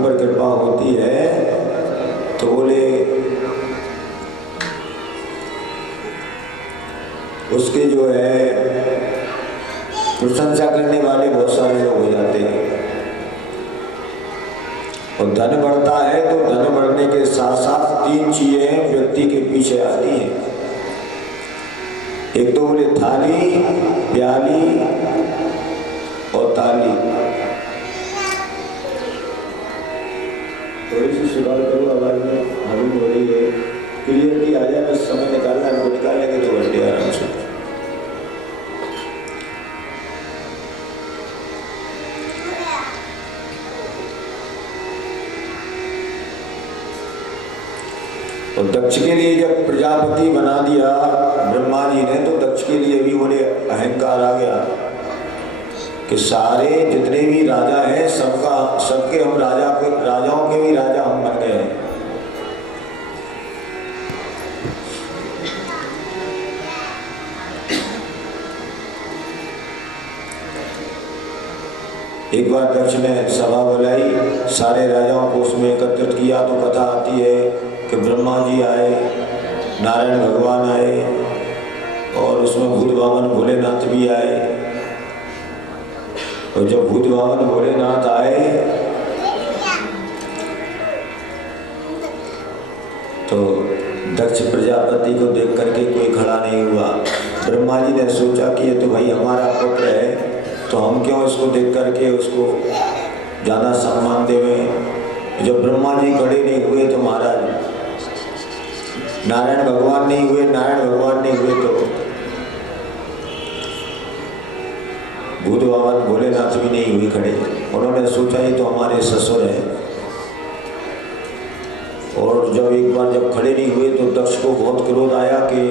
ऊपर कृपा होती है तो बोले उसके जो है प्रशंसा करने वाले बहुत सारे लोग हो जाते हैं। और धन बढ़ता है तो धन बढ़ने के साथ साथ तीन चीजें व्यक्ति के पीछे आती हैं। एक तो बोले थाली, प्याली और ताली। थोड़ी सी सुधार करो आवाज में, हमी हो रही है, क्लियरिटी आ जाए, बस समय निकालना है, वो निकालेंगे 2 घंटे आराम से। और दक्ष के लिए जब प्रजापति बना दिया ब्रह्मा जी ने, तो दक्ष के लिए भी बोले अहंकार आ गया कि सारे जितने भी राजा हैं सबके हम राजाओं के भी राजा हम बन गए हैं। एक बार दक्ष ने सभा बुलाई, सारे राजाओं को उसमें एकत्रित किया, तो कथा आती है कि ब्रह्मा जी आए, नारायण भगवान आए और उसमें भूत वामन भोलेनाथ भी आए। और जब भूत वामन भोलेनाथ आए तो दक्ष प्रजापति को देख करके कोई खड़ा नहीं हुआ। ब्रह्मा जी ने सोचा कि ये तो भाई हमारा पुत्र है, तो हम क्यों इसको देख करके उसको ज़्यादा सम्मान देवें। जब ब्रह्मा जी खड़े नहीं हुए तो महाराज नारायण भगवान नहीं हुए, तो भूत वामन भोलेनाथ भी नहीं हुए खड़े। उन्होंने सोचा ये तो हमारे ससुर हैं। और जब खड़े नहीं हुए तो दक्ष को बहुत क्रोध आया कि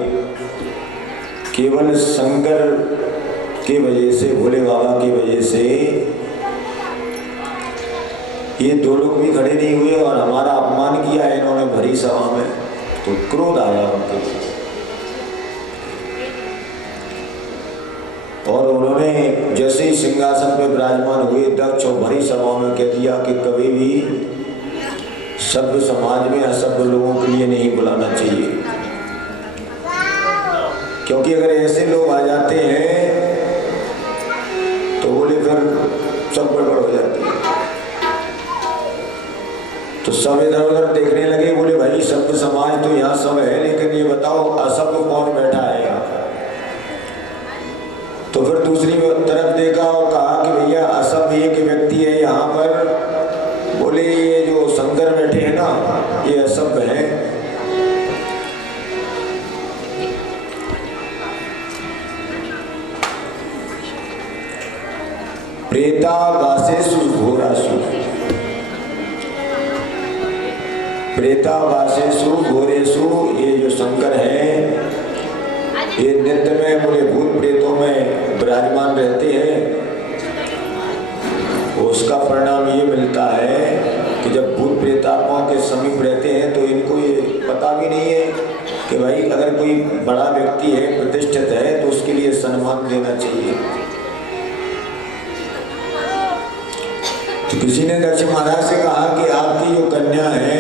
केवल शंकर की वजह से, भोले बाबा की वजह से ये 2 लोग भी खड़े नहीं हुए और हमारा अपमान किया है इन्होंने भरी सभा में। तो क्रोध आया उनके, और उन्होंने जैसे ही सिंहासन पे विराजमान हुए दक्ष और भरी सभा में कह दिया कि कभी भी सभ्य समाज में असभ्य लोगों के लिए नहीं बुलाना चाहिए, क्योंकि अगर ऐसे लोग आ जाते हैं तो बोले फिर सब गड़बड़ हो जाती है। तो सब इधर उधर देखने लगे, बोले भाई सभ्य समाज तो यहाँ सब है, लेकिन ये बताओ असभ्य कौन बैठा है यहाँ। तो फिर दूसरी तरफ देखा और कहा कि भैया असभ्य एक व्यक्ति है यहाँ पर। बोले ये जो शंकर बैठे हैं ना, ये असभ्य है। प्रेता वासेषु घोरासु, प्रेता वासेषु घोरेषु, ये जो शंकर है ये नित्य में बोले भूत प्रेतों में विराजमान रहते हैं। उसका परिणाम ये मिलता है कि जब भूत प्रेतात्माओं के समीप रहते हैं तो इनको ये पता भी नहीं है कि भाई अगर कोई बड़ा व्यक्ति है, प्रतिष्ठित है, तो उसके लिए सम्मान देना चाहिए। तो किसी ने दक्ष महाराज से कहा कि आपकी जो कन्या है,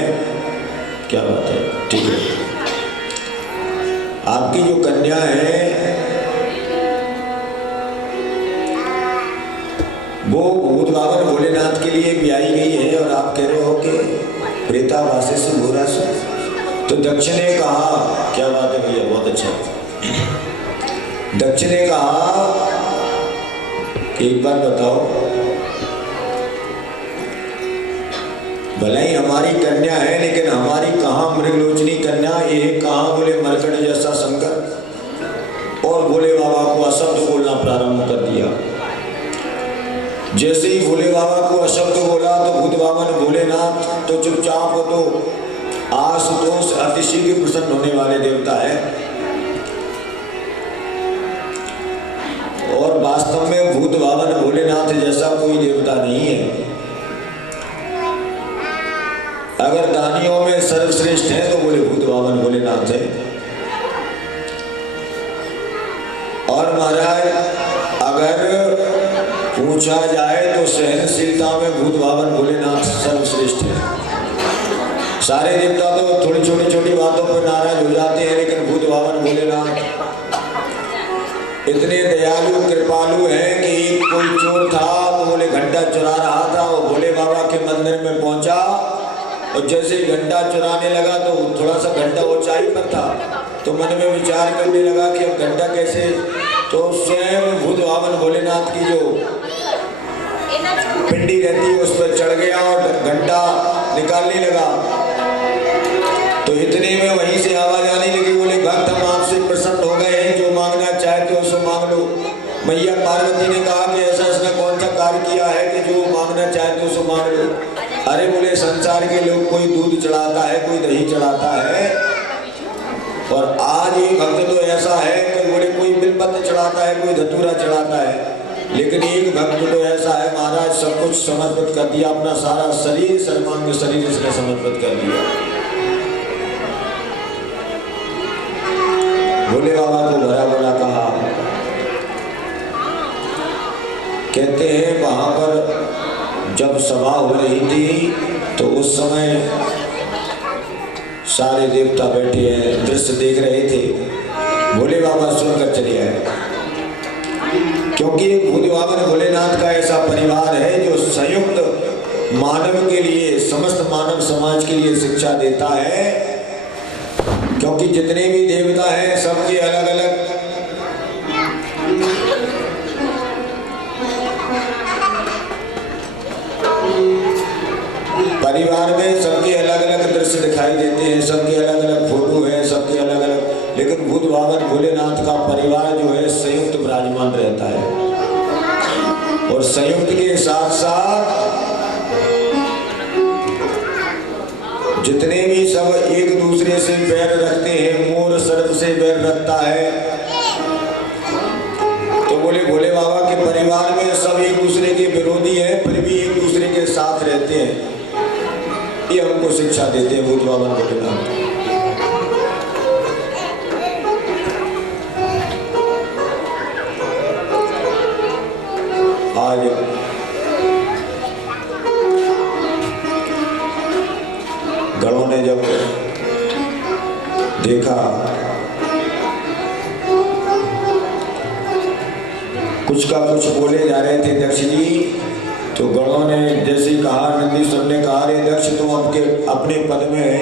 क्या बात है, ठीक है, आपकी जो कन्या है वो भूत वामन भोलेनाथ के लिए ब्याही गई है और आप कह रहे हो कि प्रेता वासेषु घोरासु। तो दक्ष ने कहा, क्या बात है भैया, बहुत अच्छा। दक्ष ने कहा एक बात बताओ, भले ही हमारी कन्या है लेकिन हमारी कहाँ मृगलोचनी कन्या, ये कहाँ बोले मरकट जैसा शंकर। और भोले बाबा को अशब्द बोलना प्रारंभ कर दिया। जैसे ही भोले बाबा को अशब्द बोला तो भूत वामन भोलेनाथ तो चुपचाप हो, तो आशुतोष अतिशीघ्र प्रसन्न होने वाले देवता है। और वास्तव में भूत वामन भोलेनाथ जैसा कोई देवता नहीं है। अगर दानियों में सर्वश्रेष्ठ है तो बोले भूत वामन भोलेनाथ है। और महाराज अगर पूछा जाए तो सहनशीलता में भूत वामन भोलेनाथ सर्वश्रेष्ठ है। सारे देवता तो थोड़ी छोटी छोटी बातों पर नाराज हो जाते हैं, लेकिन भूत भावन भोलेनाथ इतने दयालु कृपालु हैं कि कोई चोर था तो बोले घंटा चुरा रहा था, वो भोले बाबा के मंदिर में पहुंचा और जैसे ही घंटा चुराने लगा तो थोड़ा सा घंटा ऊंचाई पर था, तो मन में विचार करने लगा कि अब घंटा कैसे, तो स्वयं भूत भावन भोलेनाथ की जो पिंडी रहती है उस पर चढ़ गया और घंटा निकालने लगा। तो इतने में वहीं से आवाज आने लगी, बोले भक्त हम आपसे प्रसन्न हो गए हैं, जो मांगना चाहते हो सो मांग लो। मैया पार्वती ने कहा कि ऐसा इसने कौन सा कार्य किया है कि जो मांगना चाहते हो सो मांग लो। अरे बोले संसार के लोग कोई दूध चढ़ाता है, कोई दही चढ़ाता है, और आज ये भक्त तो ऐसा है कि बोले कोई बिलपत्र चढ़ाता है, कोई धतूरा चढ़ाता है, लेकिन एक भक्त तो ऐसा है महाराज सब कुछ समर्पित कर दिया, अपना सारा शरीर सर्वांग शरीर इसने समर्पित कर दिया। भोले बाबा को भरा भरा कहा। कहते हैं वहां पर जब सभा हो रही थी तो उस समय सारे देवता बैठे हैं, दृश्य देख रहे थे। भोले बाबा सुनकर चले आए, क्योंकि भूत भावन भोलेनाथ का ऐसा परिवार है जो संयुक्त मानव के लिए, समस्त मानव समाज के लिए शिक्षा देता है। क्योंकि जितने भी देवता हैं सबके अलग अलग परिवार में सबके अलग अलग दृश्य दिखाई देते हैं, सबके अलग अलग फोटो है, सबके अलग अलग, लेकिन भूत भावन भोलेनाथ का परिवार जो है संयुक्त विराजमान रहता है। और संयुक्त के साथ साथ जितने भी सब एक दूसरे से बैर रखते हैं, मोर सर्प से बैर रखता है, तो बोले भोले बाबा के परिवार में सब एक दूसरे के विरोधी हैं, फिर भी एक दूसरे के साथ रहते हैं। ये हमको शिक्षा देते हैं भूत भावन भोलेनाथ। आज गणों ने जब देखा कुछ का कुछ बोले जा रहे थे दक्ष जी, तो गणों ने जैसे कहा, नंदीश्वर ने कहा, रे दक्ष तुम अपने पद में,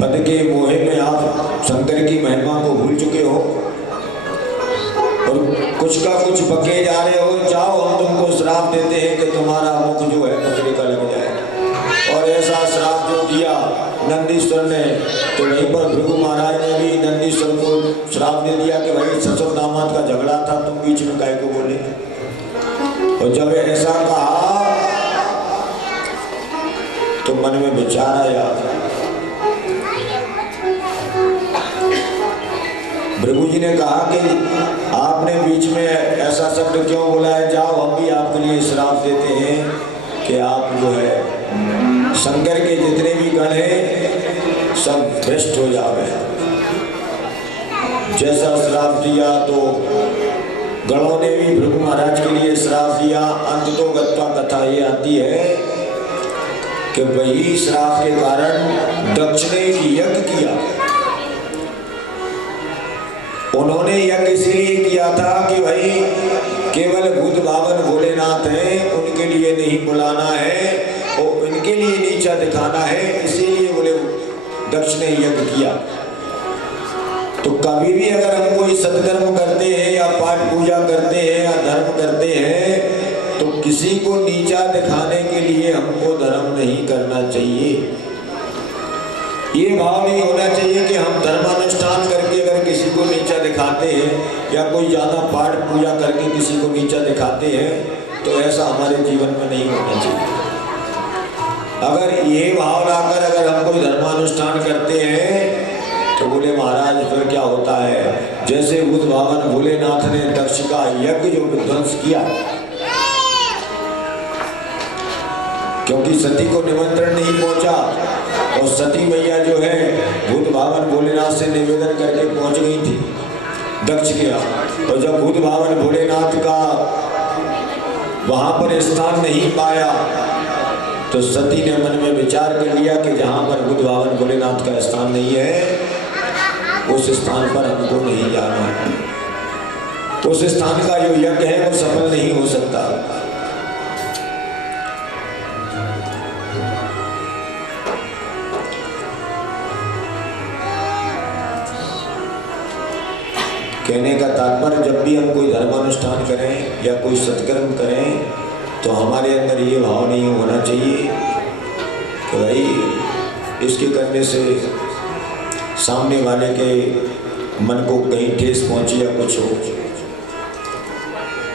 पद के मोहे में आप शंकर की महिमा को भूल चुके हो और कुछ का कुछ बके जा रहे हो, जाओ हम तुमको श्राप देते हैं कि तुम्हारा मुख जो है कचरे का लग जाए। और ऐसा श्राप जो दिया नंदीश्वर ने, तो वहीं पर भृगु महाराज ने भी नंदीश्वर को श्राप दे दिया कि भाई ससुर दामाद का झगड़ा था, तुम बीच में काहे को बोले। और जब ऐसा कहा तो मन में विचार आया, भृगु जी ने कहा कि आपने बीच में ऐसा शब्द क्यों बोला है, जाओ हम भी आपके लिए श्राप देते हैं कि आप जो है शंकर के जितने भी गण हैं सब भ्रष्ट हो जावे। जैसा श्राप दिया तो गणों ने भी भृगु महाराज के लिए श्राप दिया। अंत तो गत्वा कथा ये आती है कि वही श्राप के कारण दक्ष ने यज्ञ किया। उन्होंने यज्ञ इसलिए किया था कि भाई केवल भूत भावन भोलेनाथ हैं, उनके लिए नहीं बुलाना है और उनके लिए नीचा दिखाना है, इसीलिए बोले दक्ष ने यज्ञ किया। तो कभी भी अगर हम कोई सत्कर्म करते हैं या पाठ पूजा करते हैं या धर्म करते हैं तो किसी को नीचा दिखाने के लिए हमको धर्म नहीं करना चाहिए। ये भाव नहीं होना चाहिए कि हम धर्मानुष्ठान करके अगर किसी को नीचा दिखाते हैं या कोई ज़्यादा पाठ पूजा करके किसी को नीचा दिखाते हैं, तो ऐसा हमारे जीवन में नहीं होना चाहिए। अगर ये भाव लाकर अगर हम कोई धर्मानुष्ठान करते हैं तो बोले महाराज फिर क्या होता है, जैसे भूत भावन भोलेनाथ ने दक्ष का यज्ञ जो विध्वंस किया, क्योंकि सती को निमंत्रण नहीं पहुंचा और सती मैया जो है भूत भावन भोलेनाथ से निवेदन करके पहुंच गई थी दक्ष के यहाँ। और जब भूत भावन भोलेनाथ का वहां पर स्थान नहीं पाया तो तो सती ने मन में विचार कर लिया कि जहाँ पर बुद्ध भगवान भोलेनाथ का स्थान नहीं है उस स्थान पर हमको नहीं जाना है। उस स्थान का जो यज्ञ है वो सफल नहीं हो सकता। कहने का तात्पर्य, जब भी हम कोई धर्मानुष्ठान करें या कोई सत्कर्म करें तो हमारे अंदर ये भाव नहीं होना चाहिए कि भाई इसके करने से सामने वाले के मन को कहीं ठेस पहुंची या कुछ हो।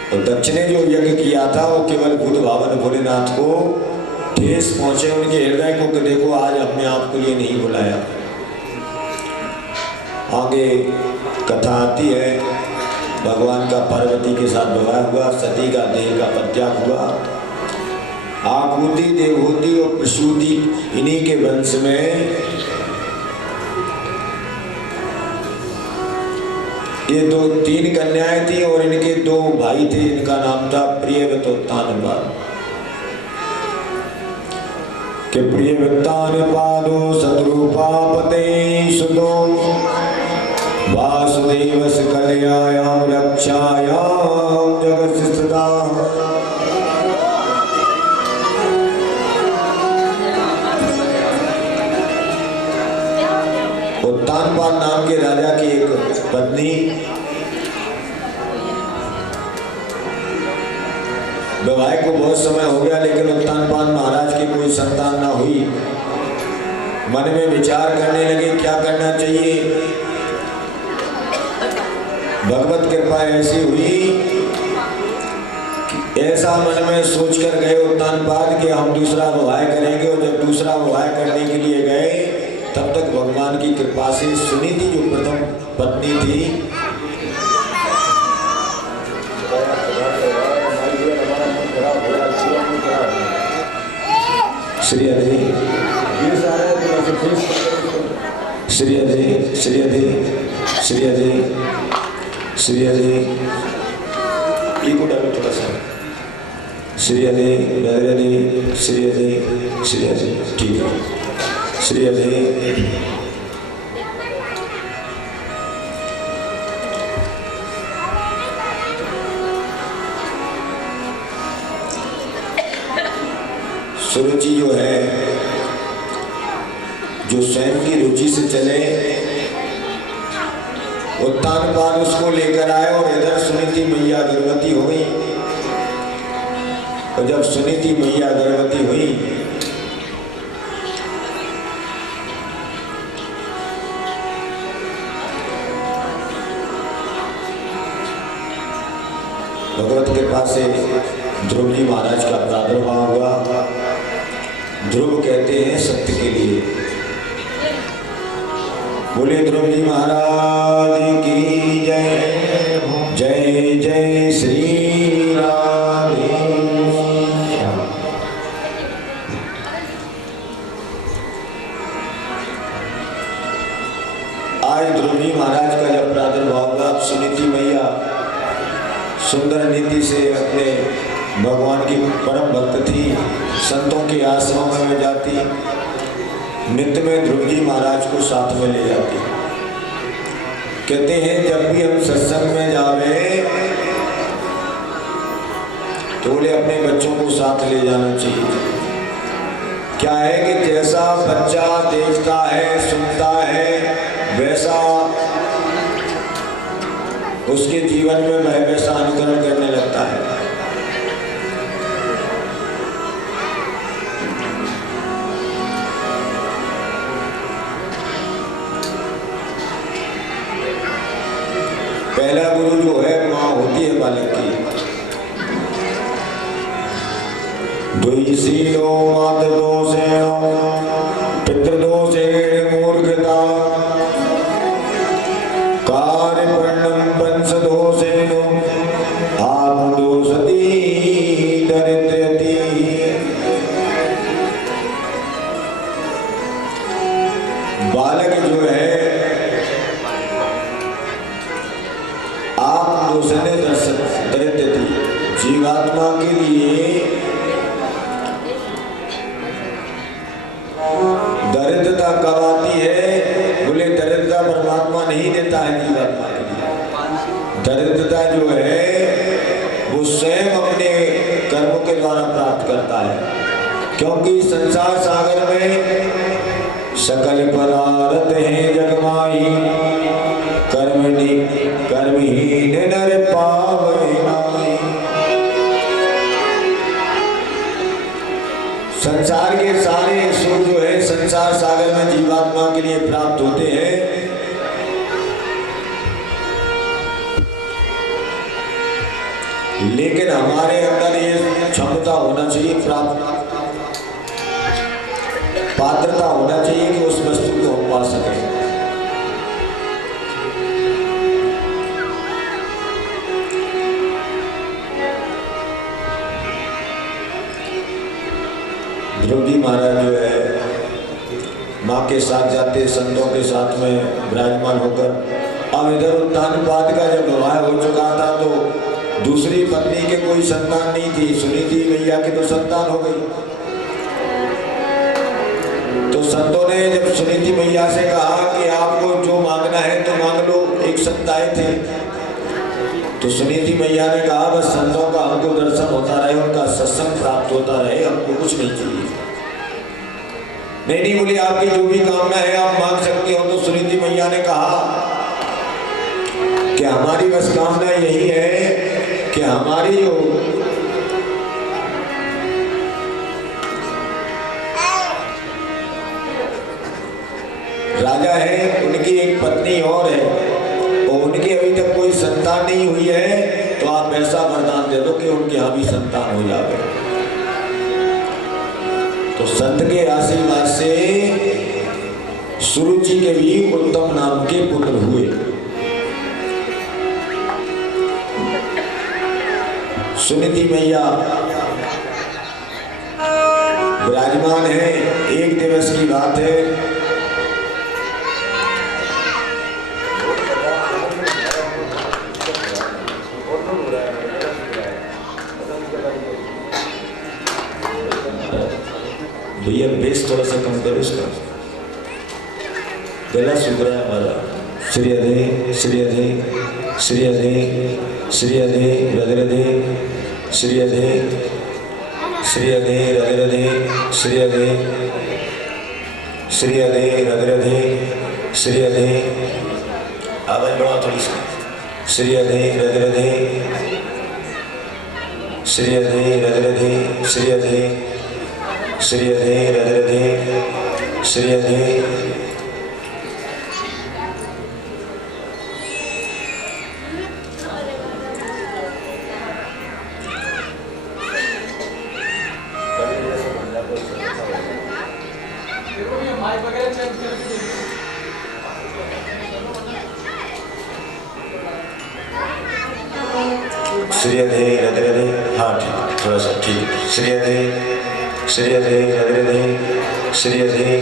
तो दक्ष ने जो यज्ञ किया था वो केवल बुद्ध भगवान भोलेनाथ को ठेस पहुंचे उनके हृदय को कि देखो आज अपने आप के लिए नहीं बुलाया। आगे कथा आती है, भगवान का पार्वती के साथ विवाह हुआ, सती का देह का परित्याग हुआ। आहुति, देवहूति और प्रसूति इन्हीं के वंश में ये तीन कन्याएं थी और इनके 2 भाई थे। इनका नाम था प्रियव्रत और तानपाद। कि प्रियव्रतानपादो शत्रुपापते सुतो वासुदेवस कल्यायां रक्षायां जगत्स्थिता। उत्तानपाद नाम के राजा की एक पत्नी विवाह को बहुत समय हो गया, लेकिन उत्तानपाद महाराज की कोई संतान ना हुई। मन में विचार करने लगे क्या करना चाहिए। भगवत कृपा ऐसी हुई कि ऐसा मन में सोच कर गए उत्तानपाद कि हम दूसरा विवाह करेंगे। और जब दूसरा विवाह करने के लिए गए तब तक भगवान की कृपा से सुनीति जो प्रथम पत्नी थी, श्री हरि श्री हरि श्री हरि श्री हरि श्री हरि, इको डालो थोड़ा सा, श्री हरि हरि श्री हरि श्री हरि, ठीक है। श्री हरि सुरुचि जो है, जो स्वयं की रुचि से चले, उत्तानपाद उसको लेकर आए और इधर सुनीति मैया गर्भवती हो गई। और जब सुनीति मैया गर्भवती हुई भगवत कृपा से ध्रुव जी महाराज का प्रादुर्भाव हुआ। ध्रुव कहते हैं सत्य के लिए। बोले ध्रुव जी महाराज की जय। जय जय श्री राम। आज ध्रुव जी महाराज का जब प्रादुर्भाव हुआ, सुनीति मैया सुंदर नीति से अपने भगवान की परम भक्त थी, संतों के आश्रम में जाती, नित्य में ध्रुव जी महाराज को साथ में ले जाती। कहते हैं जब भी हम सत्संग में जावे तो बोले अपने बच्चों को साथ ले जाना चाहिए। क्या है कि जैसा बच्चा देखता है सुनता है वैसा उसके जीवन में वह वैसा अनुकरण करने लगता है। पहला गुरु जो है माँ होती है बालक की। द्विशीलो मातृदोषेण पितृदोषेण मूर्खता कार्यपर्णं वंशदोषेण आत्मदोषति दरिद्रयति। बालक जो है आत्मदोषने दरिद्रयति, जीवात्मा के लिए कब आती है? बोले दरिद्रता परमात्मा नहीं देता है जीवात्मा के लिए। दरिद्रता जो है वो स्वयं अपने कर्मों के द्वारा प्राप्त करता है, क्योंकि संसार सागर में सकल पदार्थ हैं जगमाई, कर्महीन नर पावै नाई। संसार के सारे सुख जो है संसार सागर में जीवात्मा के लिए प्राप्त होते हैं, लेकिन हमारे अंदर ये क्षमता होना चाहिए, पात्रता होना चाहिए कि उस वस्तु को हम पा सकें। ध्रुव महाराज जो है माँ के साथ जाते, संतों के साथ में विराजमान होकर, अब इधर उत्तानपाद का जब विवाह हो चुका था तो दूसरी पत्नी के कोई संतान नहीं थी, सुनीति मैया की तो संतान हो गई। तो संतों ने जब सुनीति मैया से कहा कि आपको जो मांगना है तो मांग लो, एक संताएं थे, तो सुनीति मैया ने कहा बस संतों का हमको दर्शन होता रहे, उनका सत्संग प्राप्त होता रहे, हमको कुछ नहीं चाहिए। नहीं बोली आपकी जो भी कामना है आप मांग सकते हो। तो सुनीति मैया ने कहा कि हमारी बस कामना यही है कि हमारी जो राजा है उनकी एक पत्नी और है और उनकी अभी तक कोई संतान नहीं हुई है, तो आप ऐसा वरदान दे दो कि उनके यहाँ भी संतान हो जाए। तो संत के आशीर्वाद से सुरुचि के भी उत्तम नाम के पुत्र हुए। सुनीति मैया विराजमान है, एक दिवस की बात है, भैया बेस थोड़ा सा कम करो इसका, गला सूख रहा है हमारा। श्री अधे श्री अधे श्री अधे श्री अधे रधे रधे श्री अधे श्री अधे रधे रधे श्री अधे श्री अधे रधे रधे श्री अधे, आवाज बढ़ाओ थोड़ी सी, श्री अधे रधे रधे श्री अधे रधे रधे श्री अधे श्री अधे रधे रधे श्री अधे। श्री अधे रधे रधे, हाँ ठीक, थोड़ा सा ठीक, श्री अधे श्री अधे रधे रधे श्री अधे।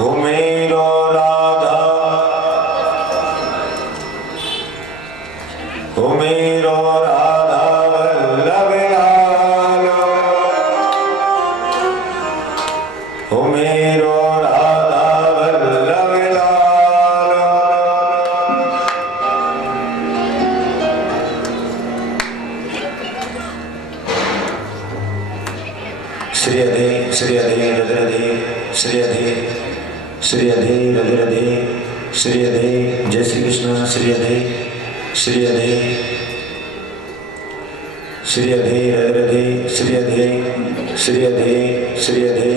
ओ मेरो राधा, ओ मेरो राधा वल्लभ लाल, ओ मेरो राधा वल्लभ लाल। श्री अधे श्री अधे रधे रधे श्री अधे श्री अधे रधे रधे श्री अधे। जय श्री कृष्ण। श्री अधे श्री अधे श्री अधे रधे रधे श्री अधे श्री अधे श्री अधे।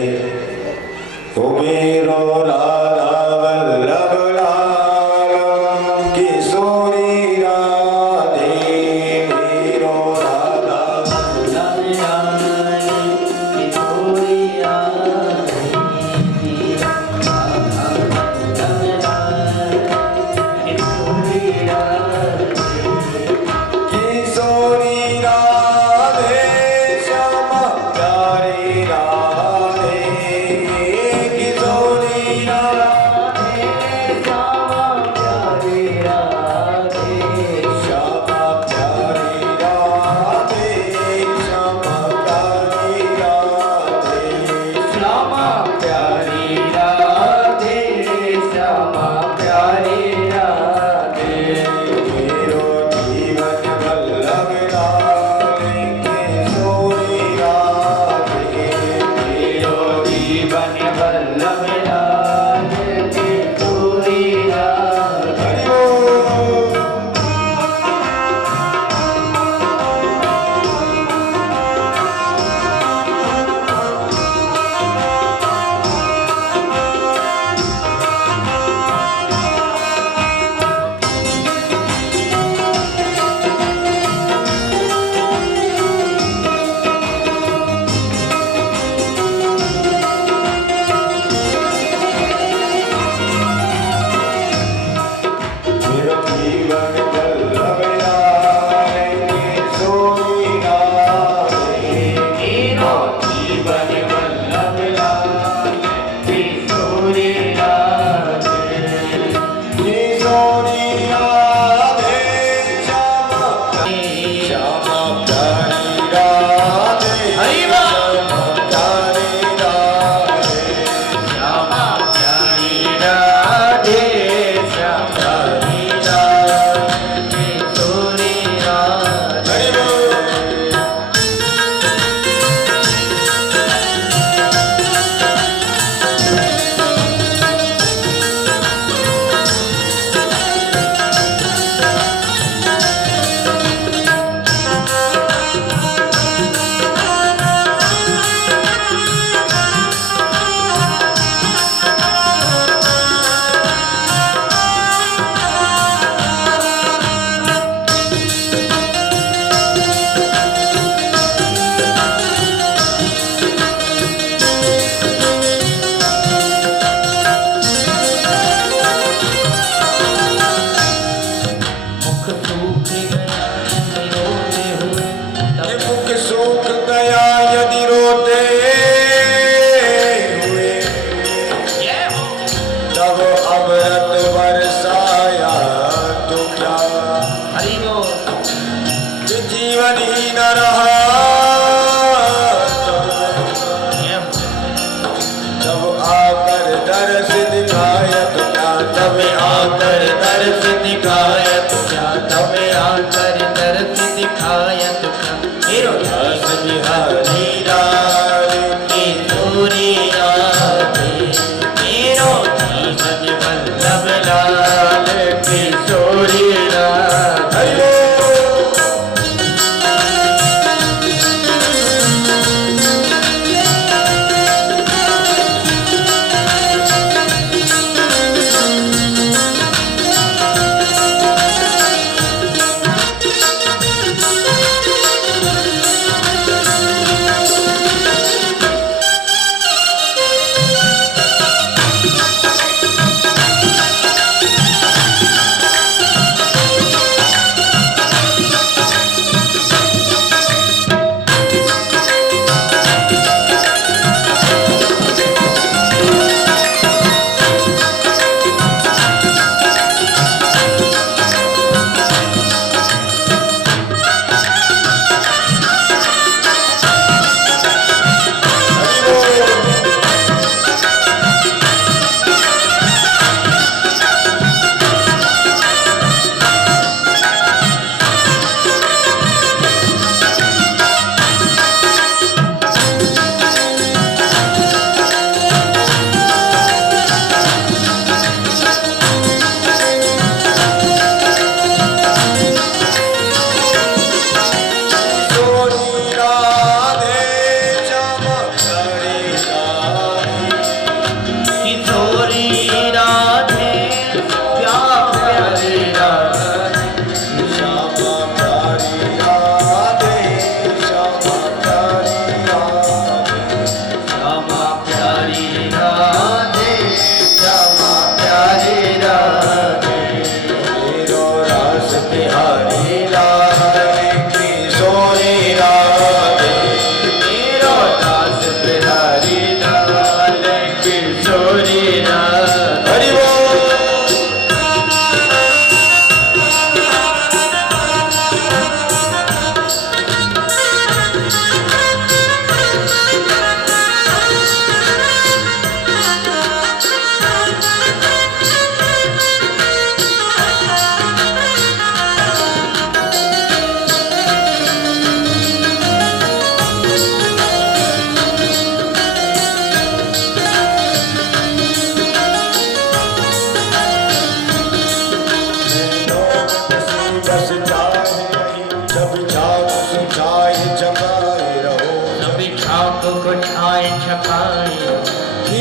ओ मेरो राधा वल्लभ लाल, किशोरी राधे मेरो राधा वल्लभ लाल, किशोरी जीवन ही न रहा। जब आकर दर्श दिखाया तो क्या, तब आकर दर्श दिखाया तो क्या, तब आकर दर्श दिखाया तो क्या। मेरो दास बिहारी लाल की सूरी राधे, मेरो दास वल्लभ लाल की सूरी राधे।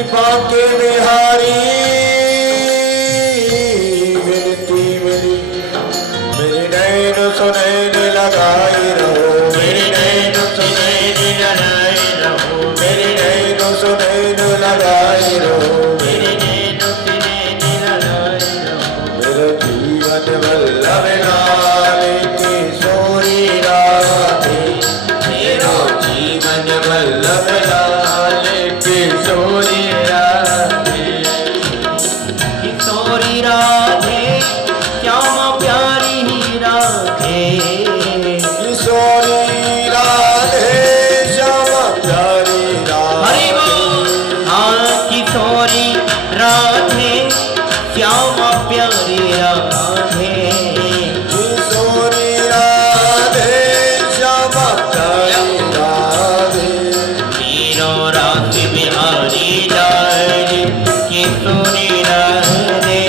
बांके बिहारी विनती मेरी नैन सुनैन लगाई रहो, मेरी नैन सुनैन लगाई रहो, मेरी नैन सुनैन लगाई रहो, मेरी नैन सुनैन लगाई रहो। मेरा जीवन वल्लभ लाल की सूरी राधे, मेरो जीवन वल्लभ लाल की सूरी राधे। किशोरी राधे श्यामा प्यारी राधे, किशोरी राधे श्यामा प्यारी हरि बोल। हाँ किशोरी राधे श्यामा प्यारी राधे, किशोरी राधे श्यामा प्यारी राधे, मेरो रास बिहारी लाल किशोरी राधे,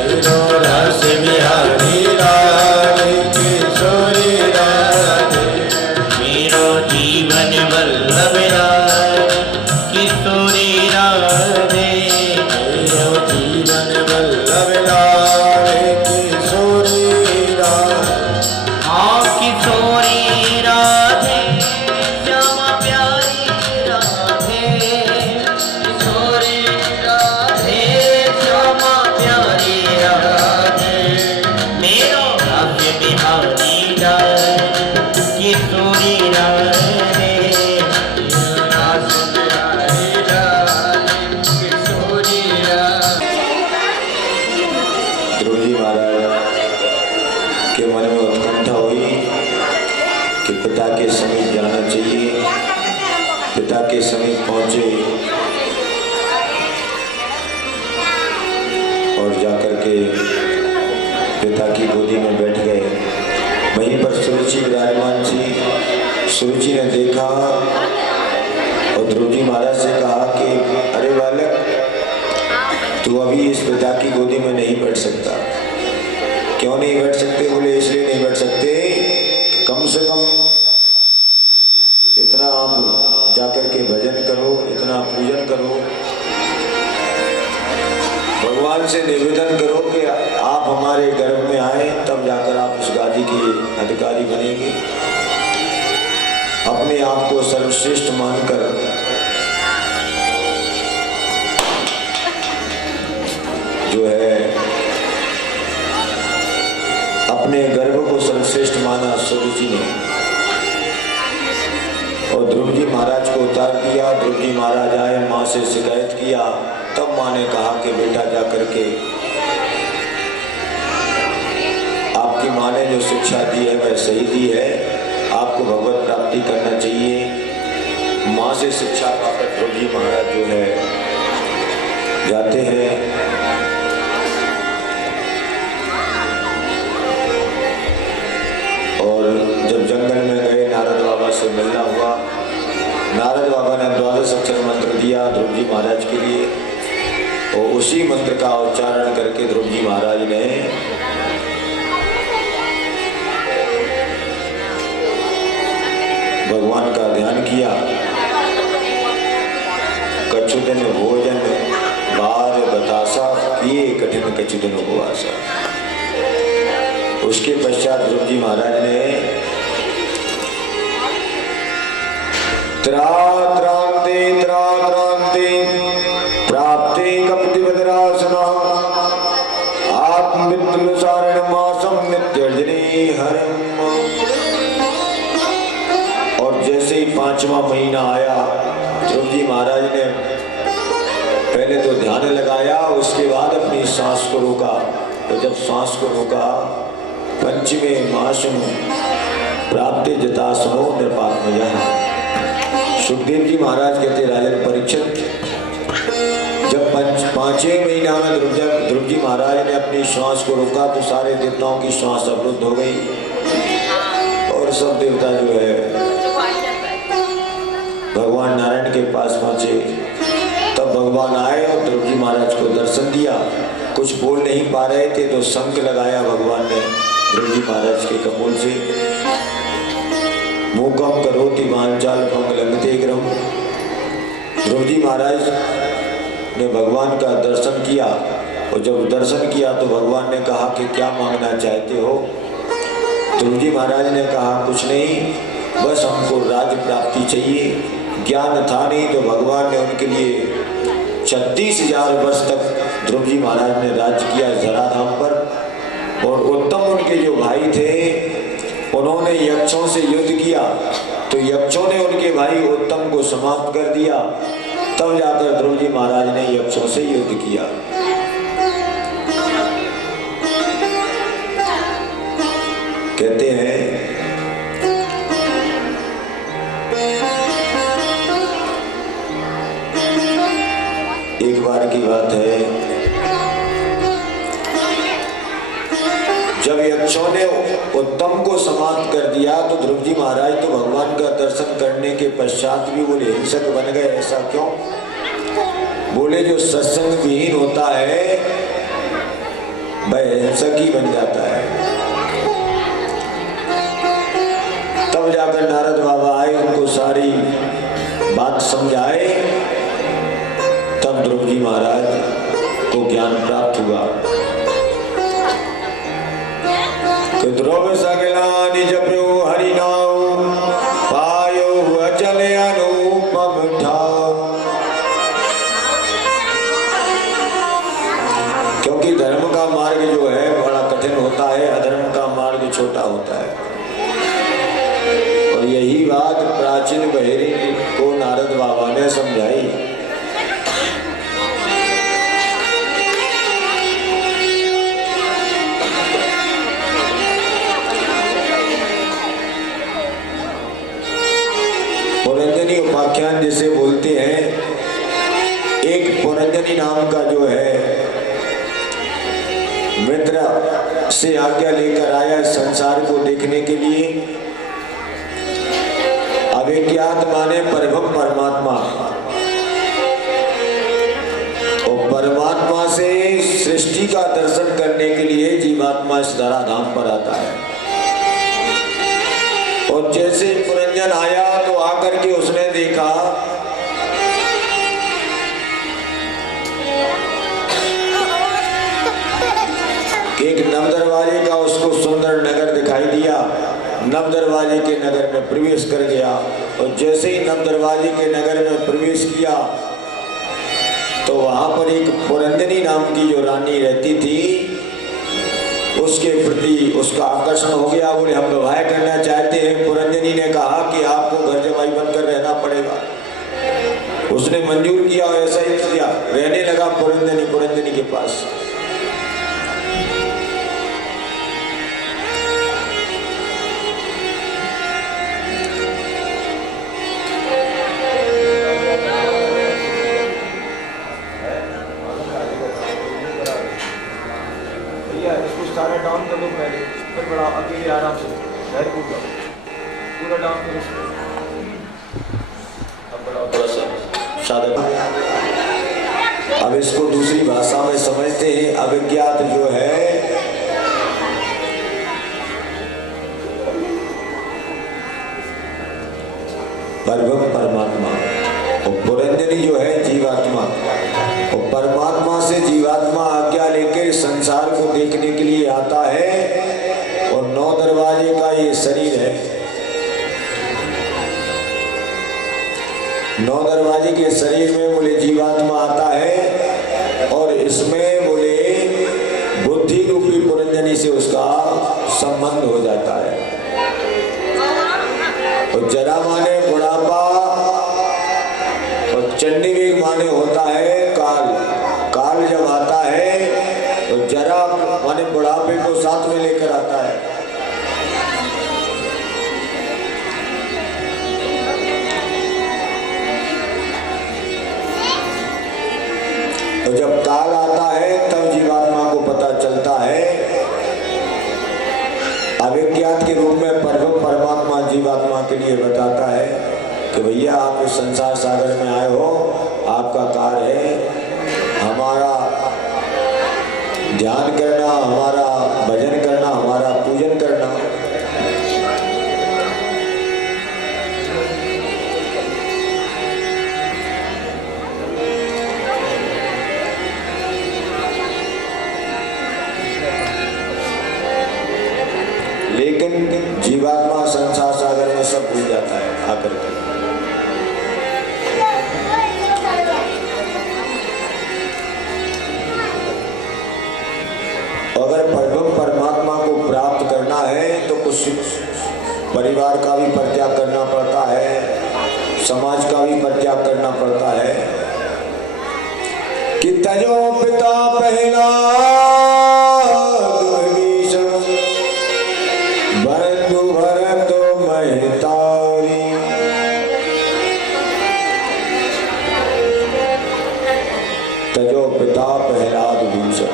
मेरो रस बिहारी लाल किशोरी राधे, मेरो जीवन वल्लभ लाल किशोरी राधे, मेरो जीवन वल्लभ लाल किशोरी राधे। हाँ किशोरी राधे श्यामा प्यारी राधे, किशोरी राधे श्यामा प्यारी राधे, मेरो रास बिहारी लाल किशोरी राधे, रास बिहारी लाल किशोरी राधे। ध्रुव जी महाराज के मन में उत्कंठा हुई पिता के समीप जाना चाहिए। पिता के समीप पहुंचे और जाकर के पिता की गोदी में बैठ गए। वहीं पर सुरुचि विराजमान थी। सुरुचि ने देखा और ध्रुव जी महाराज से कहा कि अरे बालक, तू अभी इस पिता की गोदी में नहीं बैठ सकता। क्यों नहीं बैठ सकते? बोले इसलिए नहीं बैठ सकते, कम से कम इतना आप जाकर के भजन करो, इतना पूजन करो, भगवान से निवेदन करो कि आप हमारे गर्भ में आए, तब जाकर आप उस गादी के अधिकारी बनेंगे। अपने आप को सर्वश्रेष्ठ मानकर जो है अपने गर्भ को सर्वश्रेष्ठ माना सुरुचि ने और ध्रुव जी महाराज को उतार दिया। ध्रुव जी महाराज आए, माँ से शिकायत किया। तब माँ ने कहा कि बेटा जाकर के आपकी माँ ने जो शिक्षा दी है वह सही दी है, आपको भगवत प्राप्ति करना चाहिए। माँ से शिक्षा पाकर ध्रुव जी महाराज जो है जाते हैं। और जब जंगल में गए, नारद बाबा से मिलना हुआ। नारद बाबा ने 12 अक्षर मंत्र दिया ध्रुव जी महाराज के लिए और उसी मंत्र का उच्चारण करके ध्रुव जी महाराज ने भगवान का ध्यान किया। कछुदिन भोजन बार बतासा किए, कठिन कछुदिन उपवासा। उसके पश्चात ध्रुव जी महाराज ने त्रात्रांते प्राप्ते कपतिवदरासना आत्मवित्तनुसारण मासम नित्यर्जनी हरम। और जैसे ही 5वां महीना आया, ध्रुव जी महाराज ने पहले तो ध्यान लगाया, उसके बाद अपनी सांस को रोका। तो जब सांस को रोका, 5वें मास प्राप्ति जतासनो निरपात्मजा। सुखदेव जी महाराज कहते राजन परीक्षित, जब 5वें महीना में ध्रुव जी महाराज ने अपनी श्वास को रोका तो सारे देवताओं की श्वास अवरुद्ध हो गई और सब देवता जो है भगवान नारायण के पास पहुंचे। तब भगवान आए और ध्रुव जी महाराज को दर्शन दिया। कुछ बोल नहीं पा रहे थे तो शंख लगाया भगवान ने ध्रुव जी महाराज के कपोल से। मूकम करोति वांचाल लंघते गिरम। ध्रुव जी महाराज ने भगवान का दर्शन किया और जब दर्शन किया तो भगवान ने कहा कि क्या मांगना चाहते हो? ध्रुव जी महाराज ने कहा कुछ नहीं, बस हमको राज्य प्राप्ति चाहिए। ज्ञान था नहीं तो भगवान ने उनके लिए 36,000 वर्ष तक ध्रुव जी महाराज ने राज्य किया जराधाम पर। और उत्तम उनके जो भाई थे उन्होंने यक्षों से युद्ध किया तो यक्षों ने उनके भाई उत्तम को समाप्त कर दिया। तब जाकर ध्रुव जी महाराज ने यक्षों से युद्ध किया। कहते हैं एक बार की बात है, जब यक्षों ने उत्तम को समाप्त कर दिया तो ध्रुव जी महाराज तो भगवान का दर्शन करने के पश्चात भी बोले हिंसक बन गए। ऐसा क्यों? बोले जो सत्संग विहीन होता है वह हिंसक ही बन जाता है। तब जाकर नारद बाबा आए, उनको सारी बात समझाए। तब ध्रुव जी महाराज को ज्ञान प्राप्त हुआ कि ध्रुव सगला निज प्रभु हरि नाम पायो अचल अनुपम ठाव। क्योंकि धर्म का मार्ग जो है बड़ा कठिन होता है, अधर्म का मार्ग छोटा होता है। और यही बात प्राचीन बहेरी को नारद बाबा ने समझाई। पुरंजनी उपाख्यान जिसे बोलते हैं, एक पुरंजनी नाम का जो है मित्र से आज्ञा लेकर आया संसार को देखने के लिए। अविज्ञात माने परम परमात्मा, और परमात्मा से सृष्टि का दर्शन करने के लिए जीवात्मा इस धराधाम पर आता है। और जैसे पुरंजन आया तो आकर के उसने देखा एक नवदरवाजे का उसको सुंदर नगर दिखाई दिया। नवदरवाजे के नगर में प्रवेश कर गया, और जैसे ही नवदरवाजे के नगर में प्रवेश किया तो वहां पर एक पुरंजनी नाम की जो रानी रहती थी उसके प्रति उसका आकर्षण हो गया। बोले हम विवाह करना चाहते हैं। पुरंजनी ने कहा कि आपको घर जमाई बनकर रहना पड़ेगा। उसने मंजूर किया और ऐसा ही किया। रहने लगा पुरंजनी के पास। सारा डाउन कर दो पहले, फिर बड़ा अकेले आराम से पूरा डाउन करो। अब बड़ा थोड़ा सा साधक। अब इसको दूसरी भाषा में समझते हैं। अविज्ञात जो है परम परमात्मा, और पुरंजनी जो है जीवात्मा। और परमात्मा से जीवात्मा आज्ञा लेकर संसार को देखने के लिए आता है। और 9 दरवाजे का ये शरीर है। 9 दरवाजे के शरीर में बोले जीवात्मा आता है, और इसमें बोले बुद्धि रूपी पुरंजनी से उसका संबंध हो जाता है। और जरा माने बुढ़ापा, और चंडी वेग माने होता है काल। काल जब आता है तो जरा माने बुढ़ापे को साथ में लेकर आता है। तो जब काल आता है तब जीवात्मा को पता चलता है। अविज्ञात के रूप में परम परमात्मा जीवात्मा के लिए बताता है कि भैया आप इस संसार सागर में आए हो, आपका कार्य है हमारा ध्यान करना, हमारा भजन करना, हमारा पूजन करना। लेकिन जीवात्मा संसार सागर में सब भूल जाता है आकर के। अगर परम परमात्मा को प्राप्त करना है तो कुछ परिवार का भी परित्याग करना पड़ता है, समाज का भी परित्याग करना पड़ता है। कि तजो पिता पहला बंधु भरत महतारी, तजो पिता प्रहलाद भूषण।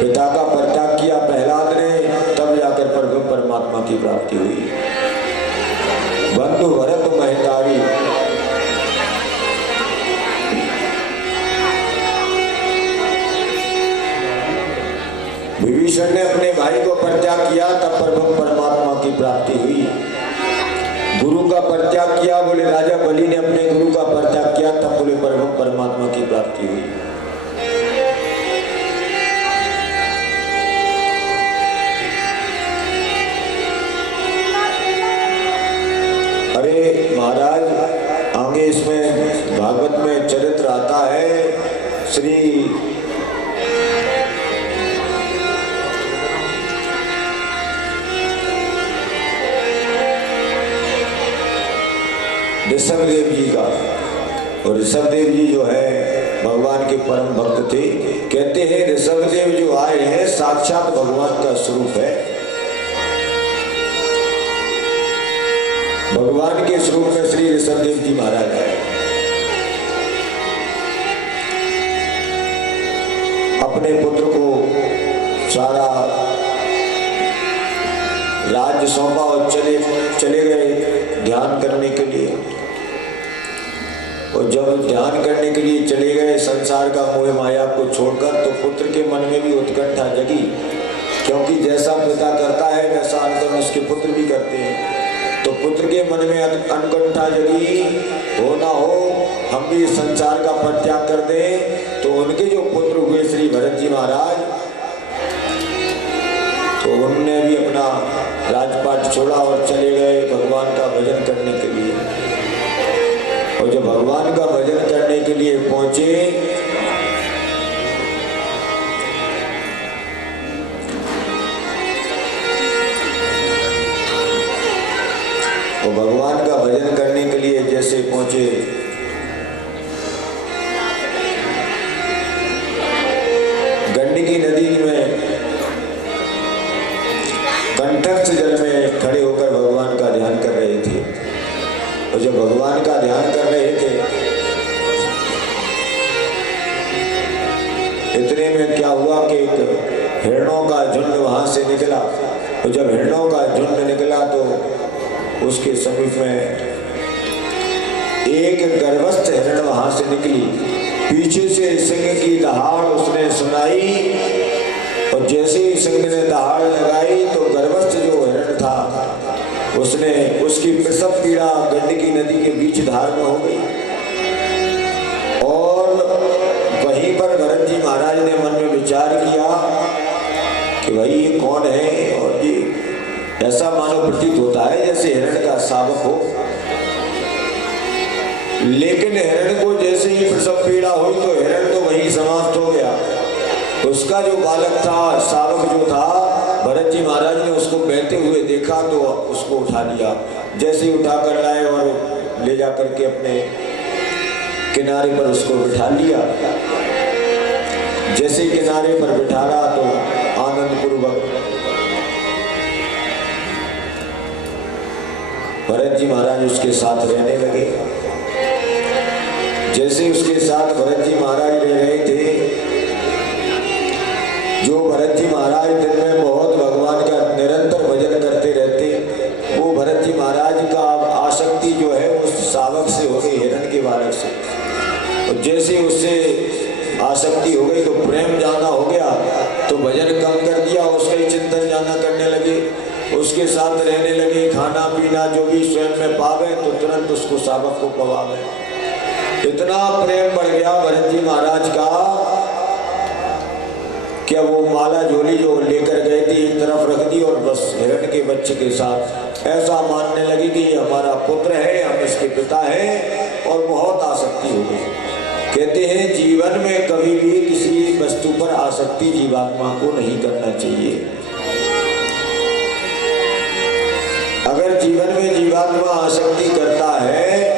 पिता का परित्याग किया प्रहलाद ने, तब जाकर परम परमात्मा की प्राप्ति हुई। बंधु भरत महतारी, विभीषण ने अपने भाई को परित्याग किया तब परम परमात्मा की प्राप्ति हुई। गुरु का परित्याग किया, बोले राजा बलि ने अपने गुरु का परित्याग किया तब बोले परम परमात्मा की प्राप्ति हुई। अरे महाराज, आगे इसमें भागवत में चरित्र आता है। श्री ऋषभदेव जी का, और ऋषभदेव जी जो है भगवान के परम भक्त थे। कहते हैं ऋषभदेव जो आए हैं साक्षात भगवान का स्वरूप है। भगवान के स्वरूप में श्री ऋषभदेव जी महाराज है। अपने पुत्र को सारा राज्य सौंपा और चले गए ध्यान करने के लिए। और जब ध्यान करने के लिए चले गए संसार का मोह माया को छोड़कर, तो पुत्र के मन में भी उत्कंठा जगी, क्योंकि जैसा पिता करता है वैसा अनुकरण उसके पुत्र भी करते हैं। तो पुत्र के मन में अनुकंठा जगी, हो ना हो हम भी संसार का परित्याग कर दें। तो उनके जो पुत्र हुए श्री भरत जी महाराज, तो उन्होंने भी अपना राजपाट छोड़ा और चले गए भगवान का भजन करने के लिए। और जब भगवान का भजन करने के लिए पहुंचे, तो भगवान का भजन करने के लिए जैसे पहुंचे, गंडकी नदी में कंठस्थ जल में खड़े होकर भगवान का ध्यान कर रहे थे। और जब भगवान का ध्यान कर रहे थे, इतने में क्या हुआ कि एक हिरणों का झुंड वहां से निकला। और जब हिरणों का झुंड निकला तो उसके समीप में एक गर्भस्थ हिरण वहां से निकली। पीछे से सिंह की दहाड़ उसने सुनाई, और जैसे ही सिंह ने दहाड़ लगाई तो गर्भस्थ जो हिरण था उसकी प्रसव पीड़ा गंडकी नदी के बीच धार में हो गई। और वहीं पर भरत जी महाराज ने मन में विचार किया कि भाई ये कौन है, और ये ऐसा मानो प्रतीत होता है जैसे हिरण का शावक हो। लेकिन हिरण को जैसे ही प्रसव पीड़ा हुई तो हिरण तो वहीं समाप्त हो गया। उसका जो बालक था, शावक जो था, भरत जी महाराज ने उसको बहते हुए देखा तो उसको उठा लिया। जैसे ही उठा कर लाए और ले जा करके अपने किनारे पर उसको बिठा लिया। जैसे किनारे पर बिठा रहा तो आनंद पूर्वक भरत जी महाराज उसके साथ रहने लगे। जैसे उसके साथ भरत जी महाराज रह रहे थे, जो भरत जी महाराज दिन में बहुत भगवान का निरंतर भजन करते रहते, वो भरत जी महाराज का आसक्ति जो है उस शावक से हो गई, हिरण के बालक से। और जैसे उससे आसक्ति हो गई तो प्रेम ज्यादा हो गया, तो भजन कम कर दिया, उसका ही चिंतन ज्यादा करने लगे, उसके साथ रहने लगे। खाना पीना जो भी स्वयं में पावे तो तुरंत उसको शावक को पवावे। इतना प्रेम बढ़ गया भरत जी महाराज का, क्या वो माला झोली जो लेकर गए थे एक तरफ रख दी और बस हिरण के बच्चे के साथ ऐसा मानने लगी कि ये हमारा पुत्र है, हम इसके पिता हैं, और बहुत आसक्ति हो गई। कहते हैं जीवन में कभी भी किसी वस्तु पर आसक्ति जीवात्मा को नहीं करना चाहिए। अगर जीवन में जीवात्मा आसक्ति करता है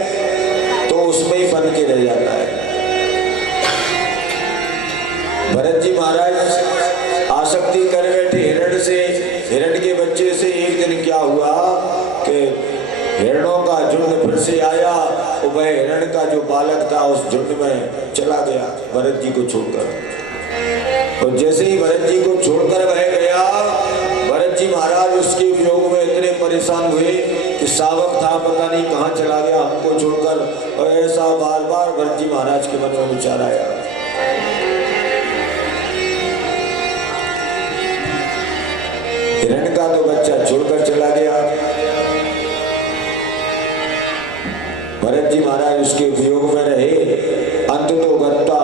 तो उसमें ही बन के रह जाता है। भरत जी महाराज आसक्ति कर बैठे हिरण से, हिरण के बच्चे से। एक दिन क्या हुआ कि हिरणों का झुंड फिर से आया, वह हिरण का जो बालक था उस झुंड में चला गया भरत जी को छोड़कर। और जैसे ही भरत जी को छोड़कर वह गया, भरत जी महाराज उसके वियोग में इतने परेशान हुए कि शावक था पता नहीं कहाँ चला गया हमको छोड़कर। और ऐसा बार बार भरत जी महाराज के मन में विचार आया। हिरण का तो बच्चा छोड़कर चला गया। भरत जी महाराज उसके वियोग में रहे। अंत तो गत्ता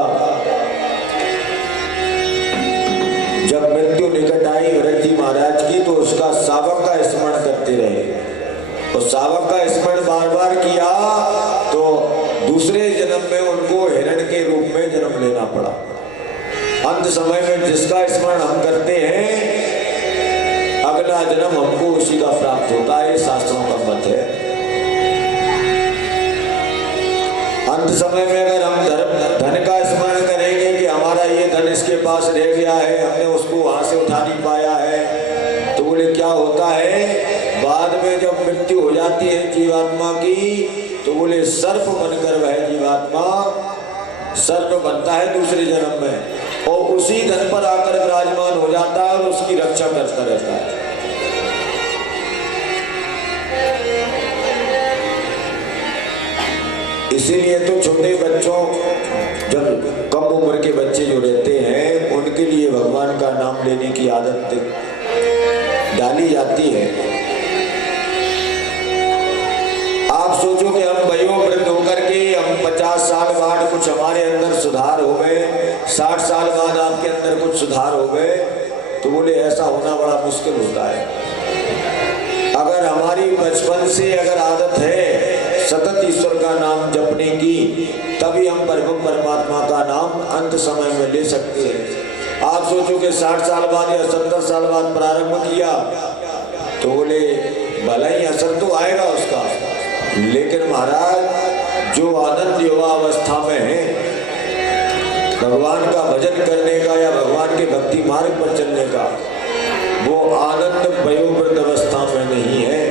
जब मृत्यु निकट आई भरत जी महाराज की, तो उसका शावक का स्मरण करते रहे। और शावक का स्मरण बार बार किया तो दूसरे जन्म में उनको हिरण के रूप में जन्म लेना पड़ा। अंत समय में जिसका स्मरण हम करते हैं, अगला जन्म हमको उसी का प्राप्त होता है, शास्त्रों का मत है। अंत समय में अगर हम धन का स्मरण करेंगे कि हमारा ये धन इसके पास रह गया है, हमने उसको वहां से उठा नहीं पाया है, तो बोले क्या होता है, बाद में जब मृत्यु हो जाती जाती है जीवात्मा की, तो बोले सर्प बनकर वह जीवात्मा सर्प बनता है दूसरे जन्म में, और उसी धन पर आकर विराजमान हो जाता है और उसकी रक्षा करता रहता है। इसीलिए तो छोटे बच्चों, जब कम उम्र के बच्चे जो रहते हैं, उनके लिए भगवान का नाम लेने की आदत डाली जाती है। आप सोचो कि हम वयोवृद्ध होकर के हम 50 साल बाद कुछ हमारे अंदर सुधार हो गए, 60 साल बाद आपके अंदर कुछ सुधार हो गए, तो बोले ऐसा होना बड़ा मुश्किल होता है। अगर हमारी बचपन से अगर आदत है सतत ईश्वर का नाम जपने की, तभी हम परमात्मा का नाम अंत समय में ले सकते हैं। आप सोचो कि 60 साल बाद या 70 साल बाद प्रारंभ किया, तो बोले भला ही असर तो आएगा उसका, लेकिन महाराज जो आनंद युवा अवस्था में है, भगवान का भजन करने का या भगवान के भक्ति मार्ग पर चलने का, वो आनंद वयोवृद्ध अवस्था में नहीं है।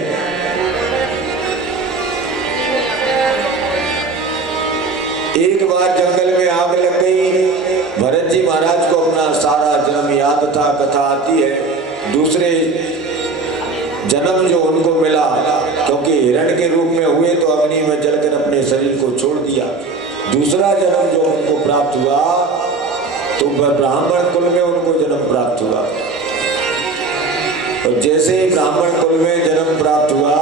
एक बार जंगल में आग लग गई, भरत जी महाराज को अपना सारा जन्म याद था, कथा आती है। दूसरे जन्म जो उनको मिला, क्योंकि हिरण के रूप में हुए तो अग्नि में जलकर अपने शरीर को छोड़ दिया। दूसरा जन्म जो उनको प्राप्त हुआ तो ब्राह्मण कुल में उनको जन्म प्राप्त हुआ, और जैसे ही ब्राह्मण कुल में जन्म प्राप्त हुआ,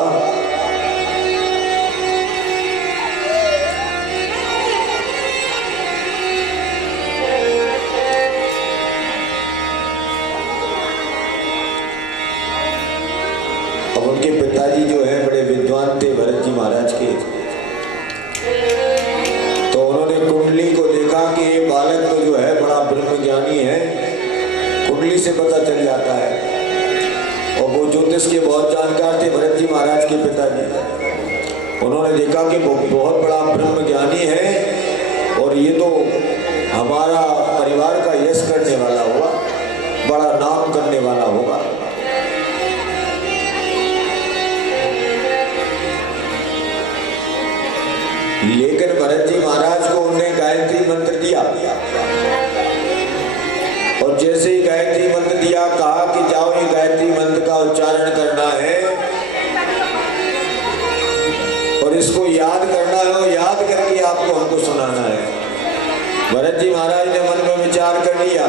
अब उनके पिताजी जो है बड़े विद्वान थे भरत जी महाराज के, तो उन्होंने कुंडली को देखा कि ये बालक तो जो है बड़ा ब्रह्म ज्ञानी है, कुंडली से पता चल जाता है। और वो ज्योतिष के बहुत जानकार थे भरत जी महाराज के पिताजी। उन्होंने देखा कि वो बहुत बड़ा ब्रह्म ज्ञानी है और ये तो हमारा परिवार का यश करने वाला होगा, बड़ा नाम करने वाला होगा। लेकिन भरत जी महाराज को उन्होंने गायत्री मंत्र दिया, और जैसे ही गायत्री मंत्र दिया, कहा कि जाओ ये गायत्री मंत्र का उच्चारण करना है और इसको याद करना है, और याद करके आपको हमको सुनाना है। भरत जी महाराज ने मन में विचार कर लिया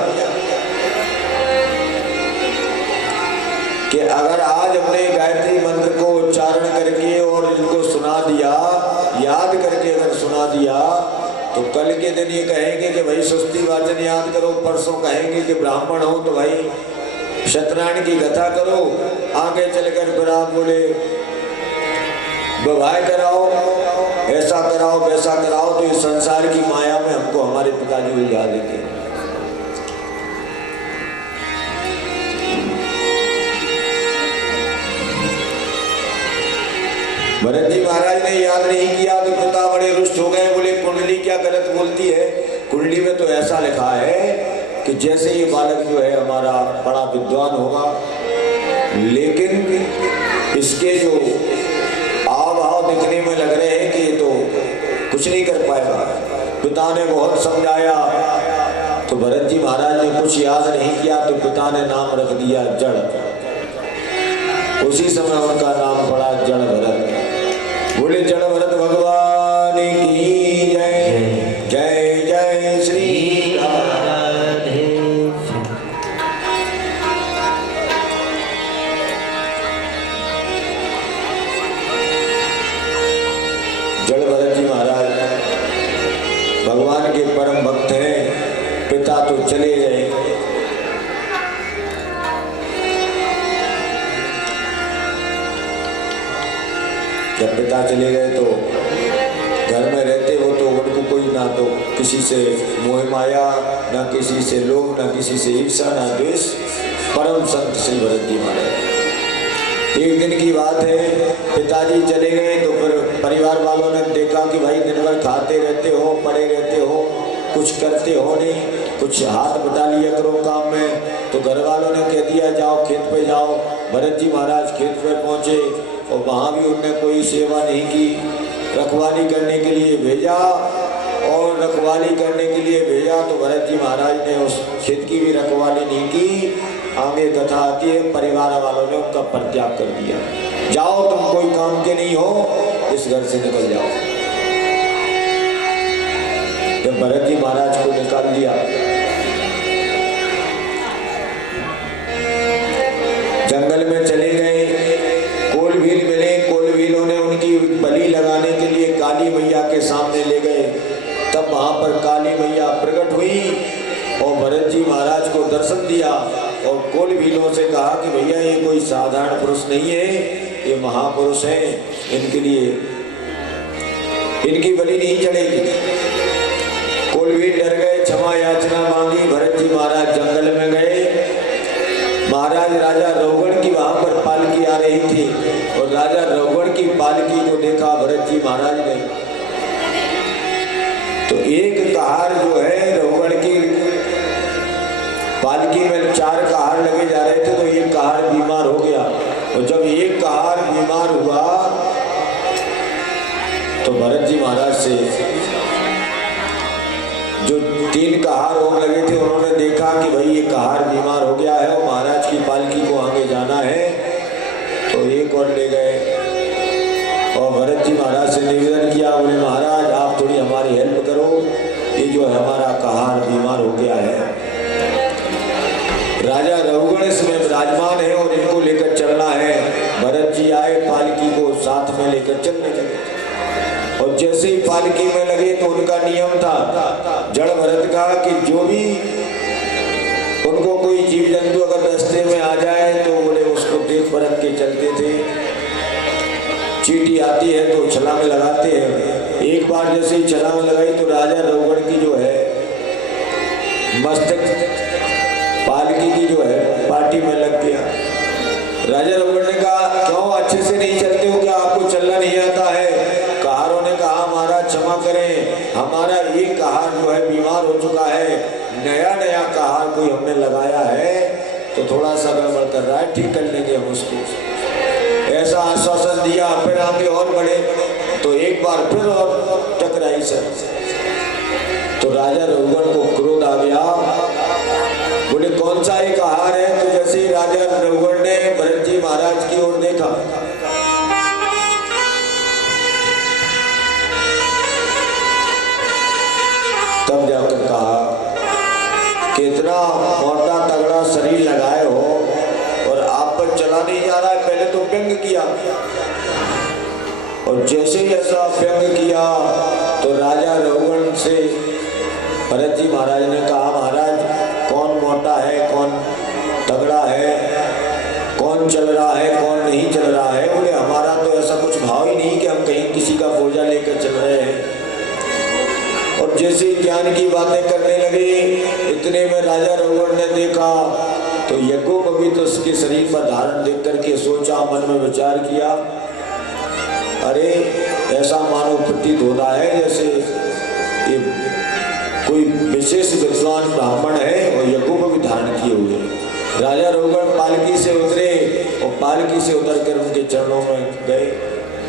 कि अगर आज हमने गायत्री मंत्र को उच्चारण करके और इनको सुना दिया, याद करके अगर सुना दिया, तो कल के दिन ये कहेंगे कि भाई सुस्ती वाचन याद करो, परसों कहेंगे कि ब्राह्मण हो तो भाई सत्यनारायण की कथा करो, आगे चलकर फिर आप बोले विवाह कराओ, ऐसा कराओ वैसा कराओ, तो इस संसार की माया में हमको हमारे पिताजी उलझा देंगे। भरत जी महाराज ने याद नहीं किया तो पिता बड़े रुष्ट हो गए, बोले कुंडली क्या गलत बोलती है, कुंडली में तो ऐसा लिखा है कि जैसे ये बालक जो है हमारा बड़ा विद्वान होगा, लेकिन इसके जो हाव भाव दिखने में लग रहे हैं कि ये तो कुछ नहीं कर पाएगा। पिता ने बहुत समझाया तो भरत जी महाराज ने कुछ याद नहीं किया, तो पिता ने नाम रख दिया जड़। उसी समय उनका नाम पड़ा जड़ भरत। बोले जड़ भरत भगवान की जय, जय जय श्री राधे। जड़ भरत जी महाराज भगवान के परम भक्त हैं। पिता तो चले गए, जब पिता चले गए तो घर में रहते वो तो उनको कोई ना तो किसी से मोह माया, ना किसी से लोभ, ना किसी से ईर्षा, ना द्वेष, परम संत श्री भरत जी महाराज। एक दिन की बात है, पिताजी चले गए तो फिर परिवार वालों ने देखा कि भाई दिन भर खाते रहते हो, पड़े रहते हो, कुछ करते हो नहीं, कुछ हाथ बटा लिया करो काम में। तो घर वालों ने कह दिया जाओ खेत पे जाओ, भरत जी महाराज खेत में पहुंचे और वहाँ भी उनने कोई सेवा नहीं की, रखवाली करने के लिए भेजा और रखवाली करने के लिए भेजा तो भरत जी महाराज ने उस खेत की भी रखवाली नहीं की। आगे कथा आती है, परिवार वालों ने उनका परित्याग कर दिया, जाओ तुम कोई काम के नहीं हो, इस घर से निकल जाओ। जब भरत जी महाराज को निकाल दिया, जंगल में चले गए, कोलभील मिले, कोलभीलों ने उनकी बलि लगाने के लिए काली मैया के सामने ले गए। तब वहां पर काली मैया प्रकट हुई और भरत जी महाराज को दर्शन दिया और कोलभीलों से कहा कि भैया ये कोई साधारण पुरुष नहीं है, ये महापुरुष हैं, इनके लिए इनकी बलि नहीं चढ़ेगी। कोलभील डर गए, क्षमा याचना मांगी, भरत जी महाराज जंगल में गए। महाराज राजा रघुगण की वहां पर पालकी आ रही थी और राजा रघुगण की पालकी को देखा भरत जी महाराज ने, तो एक कहार जो है रघुगण की पालकी में 4 कहार लगे जा रहे थे, तो एक कहार बीमार हो गया और जब एक कहार बीमार हुआ तो भरत जी महाराज से जो 3 कहार और लगे थे उन्होंने देखा कि भाई ये कहार बीमार हो गया है और महाराज की पालकी को आगे जाना है, तो एक और ले गए और भरत जी महाराज से निवेदन किया, बोले महाराज आप थोड़ी हमारी हेल्प करो, ये जो है हमारा कहार बीमार हो गया है। राजा रघुगण इसमें विराजमान है और इनको लेकर चलना है। भरत जी आए, पालकी को साथ में लेकर चलने लगे और जैसे ही पालकी में लगे तो उनका नियम था जड़ भरत का कि जो भी उनको कोई जीव जंतु अगर रास्ते में आ जाए तो बोले उसको देख परख के चलते थे। चींटी आती है तो छलांग लगाते हैं। एक बार जैसे ही छलांग लगाई तो राजा रघुगण की जो है मस्तक पालकी की जो है पार्टी में लग गया। राजा रघुगण ने कहा क्यों अच्छे से नहीं चलते हो, क्या आपको चलना नहीं आता है? कहारों ने कहा महाराज क्षमा करें, हमारा एक कहार जो है बीमार हो चुका है, नया नया कहार कोई हमने लगाया है तो थोड़ा सा गड़बड़ कर रहा है, ठीक कर लेंगे हम उसको। ऐसा आश्वासन दिया। फिर आगे और बढ़े तो एक बार फिर और टकराई सर, तो राजा रघुगण को क्रोध आ गया, बोले कौन सा एक आहार है? तो जैसे ही राजा रघुगण ने भरत जी महाराज की ओर देखा तब जाकर कहा कि इतना मोटा तगड़ा शरीर लगाए हो और आप पर चला नहीं जा रहा है। पहले तो व्यंग किया और जैसे ही ऐसा व्यंग किया तो राजा रघुगण से भरत जी महाराज ने कहा महाराज कौन मोटा है, कौन तगड़ा है, कौन चल रहा है, कौन नहीं चल रहा है? बोले हमारा तो ऐसा कुछ भाव ही नहीं कि हम कहीं किसी का बोझा लेकर चल रहे हैं। और जैसे ही ज्ञान की बातें करने लगे इतने में राजा रघुगण ने देखा तो यज्ञोपवीत उसके शरीर पर धारण देख करके सोचा, मन में विचार किया, अरे ऐसा मानो प्रतीत होता है जैसे ये कोई विशेष विद्वान ब्राह्मण है और यज्ञोपवीत धारण किए हुए। राजा रघुगण पालकी से उतरे और पालकी से उतर कर उनके चरणों में गए,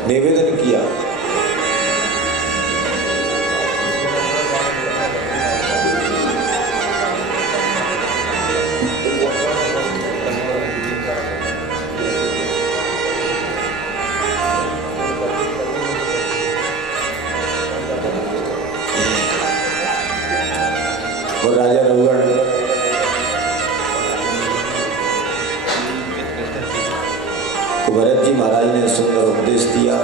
निवेदन किया। और राजा रघुगण भरत जी महाराज ने सुंदर उपदेश दिया।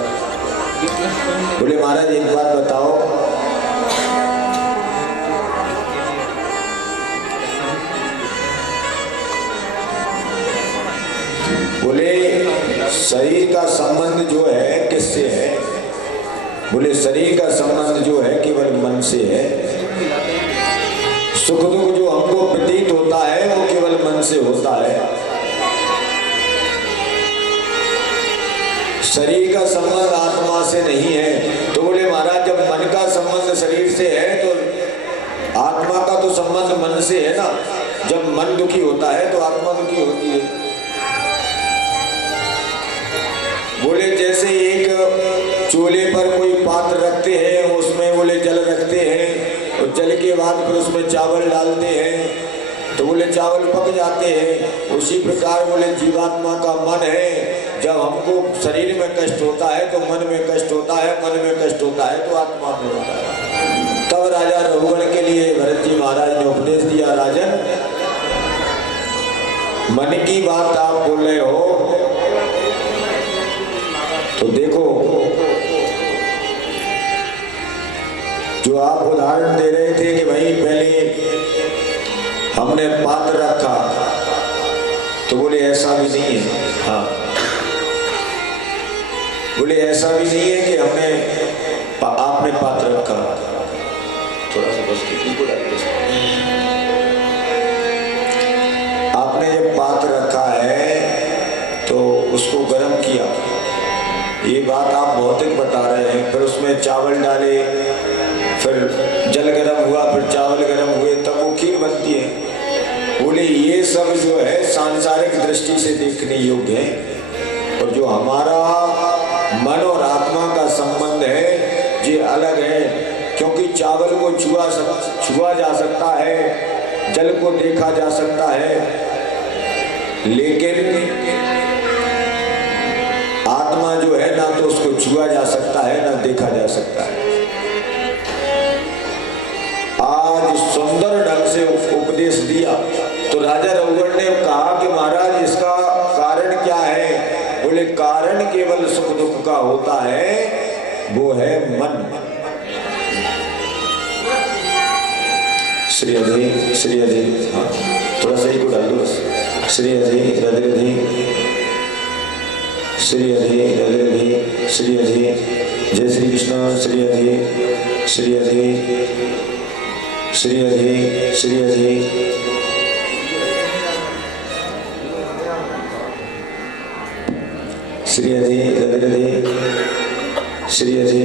बोले महाराज एक बात बताओ, बोले शरीर का संबंध जो है किससे है? बोले शरीर का संबंध जो है केवल मन से है। सुख दुख जो हमको प्रतीत होता है वो केवल मन से होता है। शरीर का संबंध आत्मा से नहीं है। तो बोले महाराज जब मन का संबंध शरीर से है तो आत्मा का तो संबंध मन से है ना। जब मन दुखी होता है तो आत्मा दुखी होती है। देने के बाद फिर उसमें चावल डालते हैं तो बोले चावल पक जाते हैं। उसी प्रकार बोले जीवात्मा का मन है, जब हमको शरीर में कष्ट होता है तो मन में कष्ट होता है, मन में कष्ट होता है तो आत्मा में होता है। तब राजा रघुगण के लिए भरत जी महाराज ने उपदेश दिया, राजन मन की बात आप बोल रहे हो तो देखो, जो आप उदाहरण दे रहे थे कि भाई पहले हमने पात्र रखा, तो बोले ऐसा भी नहीं है। हाँ, बोले ऐसा भी नहीं है कि आपने पात्र रखा। थोड़ा सा बस आपने जब पात्र रखा है तो उसको गर्म किया, ये बात आप भौतिक बता रहे हैं। फिर उसमें चावल डाले, फिर जल गर्म हुआ, फिर चावल गर्म हुए, तब वो खीर बनती है। बोले ये सब जो है सांसारिक दृष्टि से देखने योग्य है, और जो हमारा मन और आत्मा का संबंध है ये अलग है। क्योंकि चावल को छुआ जा सकता है, जल को देखा जा सकता है, लेकिन आत्मा जो है ना तो उसको छुआ जा सकता है ना देखा जा सकता है। आज सुंदर ढंग से उपदेश दिया तो राजा रघुगण ने कहा कि महाराज इसका कारण क्या है? बोले कारण केवल सुख दुख का होता है, वो है मन। श्री अधि, श्री अधि, हाँ थोड़ा सही को डाल दो। श्री अधि हृदय अधि, श्री अधि हृदय अधि, श्री अधि। जय श्री कृष्ण। श्री अधि, श्री अधि, श्री अधि, श्री अधि। श्री अधि हृदय अधि, श्री अधि।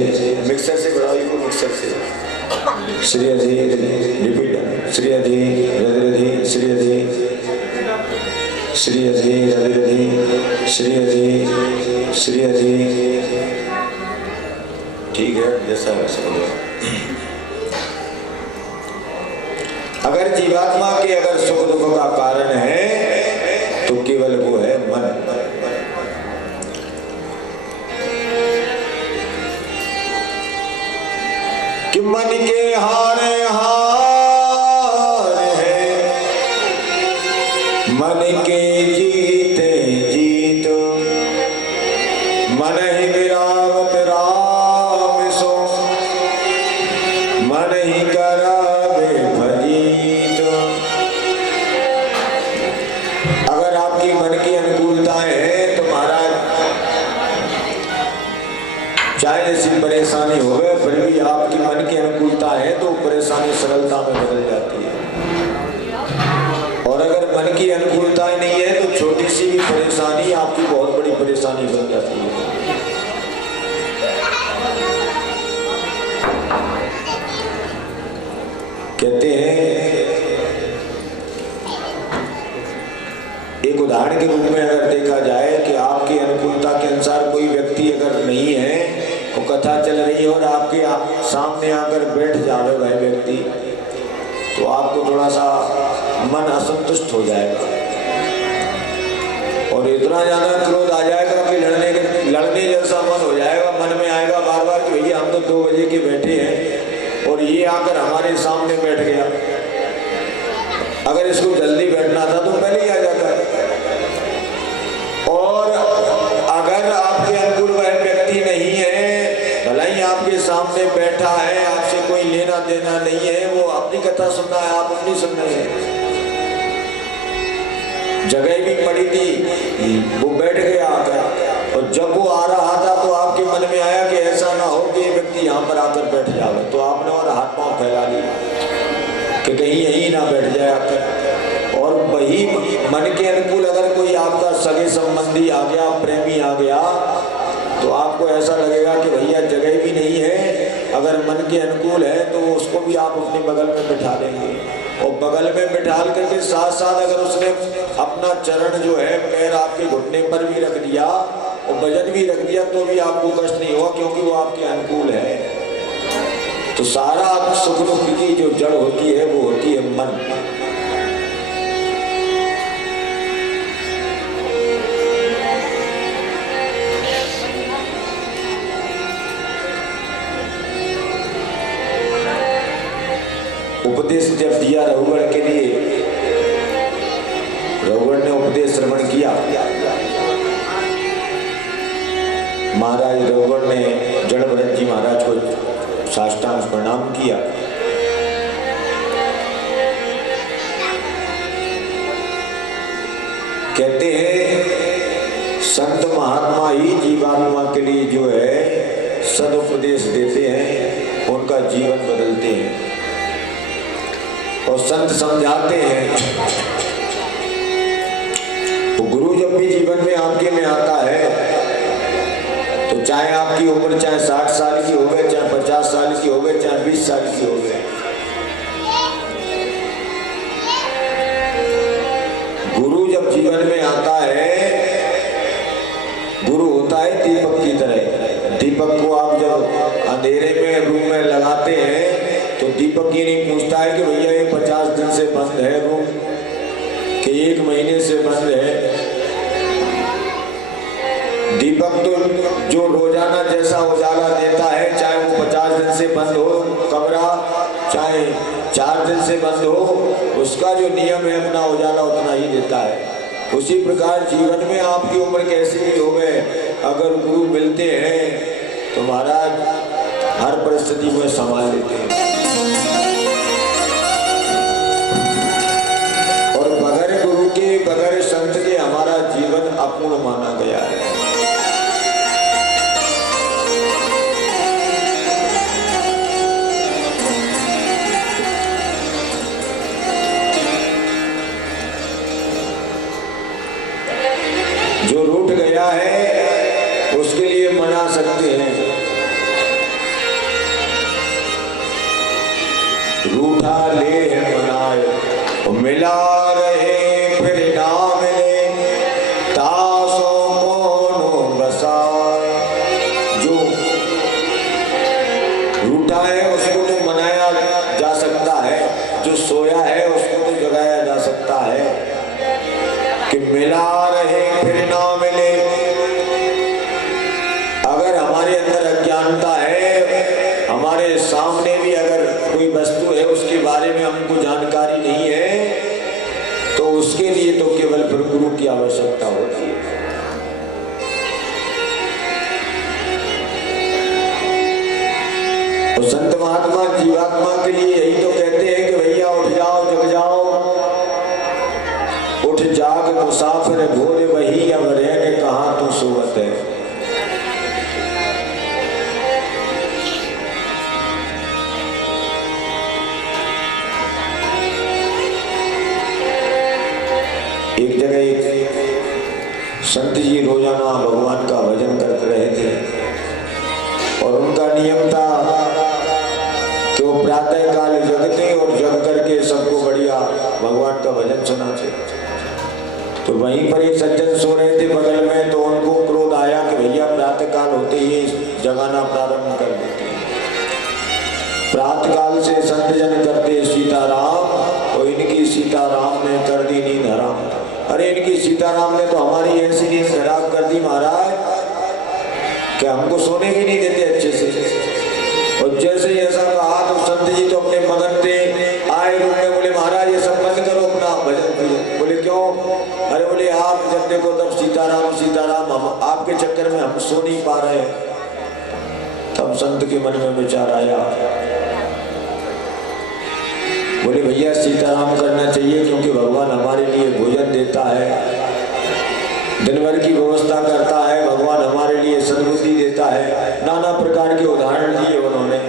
मिक्सर से बढ़ाओ इसको, मिक्सर से। श्री अधि रिपीट। श्री अधि हृदय अधि, श्री अधि, श्री अधि हृदय अधि, श्री अधि, श्री अधि। ठीक है, जैसा वैसा हो गया। अगर जीवात्मा के अगर सुख दुख का कारण है तो केवल वो है मन। कि मन के हारे हार है, मन के जीते जीत, मन ही मिलावत राम सो, मन ही करावे भजीत। अगर आपकी मन की अनुकूलताएं हैं तो महाराज चाहे ऐसी परेशानी हो गए, फिर भी आपकी मन की अनुकूलता है तो परेशानी सरलता में बदल जाती है। और अगर मन की अनुकूलताएं नहीं है तो छोटी सी भी परेशानी आपकी बहुत बड़ी परेशानी बन जाती है। कहते हैं, एक उदाहरण के रूप में अगर देखा जाए कि आपकी अनुकूलता के अनुसार कोई व्यक्ति अगर नहीं है, तो कथा चल रही है और आपके सामने आकर बैठ जावे वह व्यक्ति, तो आपको थोड़ा सा मन असंतुष्ट हो जाएगा और इतना ज्यादा क्रोध आ जाएगा कि लड़ने जैसा मन हो जाएगा। मन में आएगा बार बार कि भैया हम तो 2 बजे के बैठे हैं और ये आकर हमारे सामने बैठ गया। अगर इसको जल्दी बैठना था तो पहले ही आ जाता है। और अगर आपके अनुकूल वह व्यक्ति नहीं है, भला ही आपके सामने बैठा है, आपसे कोई लेना देना नहीं है, वो अपनी कथा सुन रहा है, आप अपनी सुन रहे हैं, जगह भी पड़ी थी, वो बैठ गया आकर, और जब वो आ रहा था तो आपके मन में आया कि ऐसा ना हो कि ये व्यक्ति यहाँ पर आकर बैठ जाए, तो आपने और हाथ पांव फैला लिया कि कहीं यहीं ना बैठ जाए आकर। और वही मन के अनुकूल अगर कोई आपका सगे संबंधी आ गया, प्रेमी आ गया, तो आपको ऐसा लगेगा कि भैया जगह भी नहीं है। अगर मन के अनुकूल है तो उसको भी आप अपने बगल में बिठा लेंगे, और बगल में बिठाल करके साथ साथ अगर उसने अपना चरण जो है पैर आपके घुटने पर भी रख दिया और वजन भी रख दिया तो भी आपको कष्ट नहीं होगा, क्योंकि वो आपके अनुकूल है। तो सारा सुख दुख की जो जड़ होती है वो होती है मन। उपदेश जब दिया रघुगण के लिए, रघुगण ने उपदेश श्रवण किया। महाराज रघुगण ने जड़भरत जी महाराज को साष्टांग प्रणाम किया। कहते हैं संत महात्मा ही जीवात्मा के लिए जो है सदुपदेश देते हैं, उनका जीवन बदलते हैं और संत समझाते हैं। तो गुरु जब भी जीवन में आपके में आता है तो चाहे आपकी उम्र चाहे 60 साल की हो गए, चाहे 50 साल की हो गए, चाहे 20 साल की हो गए, गुरु जब जीवन में आता है, गुरु होता है दीपक की तरह। दीपक को आप जब अंधेरे में रूम में लगाते हैं तो दीपक ये नहीं पूछता है कि भैया ये 50 दिन से बंद है रूम, कि 1 महीने से बंद है। दीपक तो जो रोजाना जैसा उजाला देता है, चाहे वो 50 दिन से बंद हो कमरा, चाहे 4 दिन से बंद हो, उसका जो नियम है अपना उजाला उतना ही देता है। उसी प्रकार जीवन में आपकी उम्र कैसी भी हो गए, अगर गुरु मिलते हैं तो महाराज हर परिस्थिति में संभाल लेते हैं। और बगैर गुरु के, बगैर संत के हमारा जीवन अपूर्ण माना गया है। जो रूठ गया है उसके लिए मना सकते हैं, रूठा ले मनाए, मिला रहे फिर ना मिले, तासों कोनो बसाए। जो रूठा है उसको तो मनाया जा सकता है, जो सोया है उसको तो जगाया जा सकता है कि मिला रहे फिर ना मिले। अगर हमारे अंदर अज्ञानता है, हमारे सामने भी अगर कोई वस्तु है उसके बारे में हमको जानकारी नहीं है, तो उसके लिए तो केवल फिर गुरु की आवश्यकता होती है। तो संत महात्मा जीवात्मा के लिए यही तो कहते हैं कि भैया उठ जाओ, जग जाओ, उठ जाग मुसाफिर भोरे वही, अब रहने कहाँ तो सोवत है। एक जगह एक संत जी रोजाना भगवान का भजन करते रहे थे और उनका नियम था कि वो प्रातः काल जगते और जग करके सबको बढ़िया भगवान का भजन सुनाते। तो वहीं पर एक सज्जन सो रहे थे बगल में, तो उनको क्रोध आया कि भैया प्रातः काल होते ही जगाना प्रारंभ कर देते हैं। प्रातः काल से संत जन करते सीताराम और इनकी सीताराम ने कर दी नींद हराम। अरे इनकी सीताराम ने तो हमारी ऐसी नींद खराब कर दी महाराज कि हमको सोने भी नहीं देते अच्छे से। और जैसे ऐसा कहा तो संत जी तो अपने मगन थे, आए रूम में, बोले महाराज ये सब बंद करो अपना भजन। बोले क्यों? अरे बोले आप जब देखो तब सीताराम सीताराम, हम आपके चक्कर में हम सो नहीं पा रहे। तब संत के मन में विचार आया, बोले भैया सीताराम करना चाहिए क्योंकि भगवान हमारे लिए भोजन देता है, दिन भर की व्यवस्था करता है, भगवान हमारे लिए सद्बुद्धि देता है। नाना प्रकार के उदाहरण दिए उन्होंने।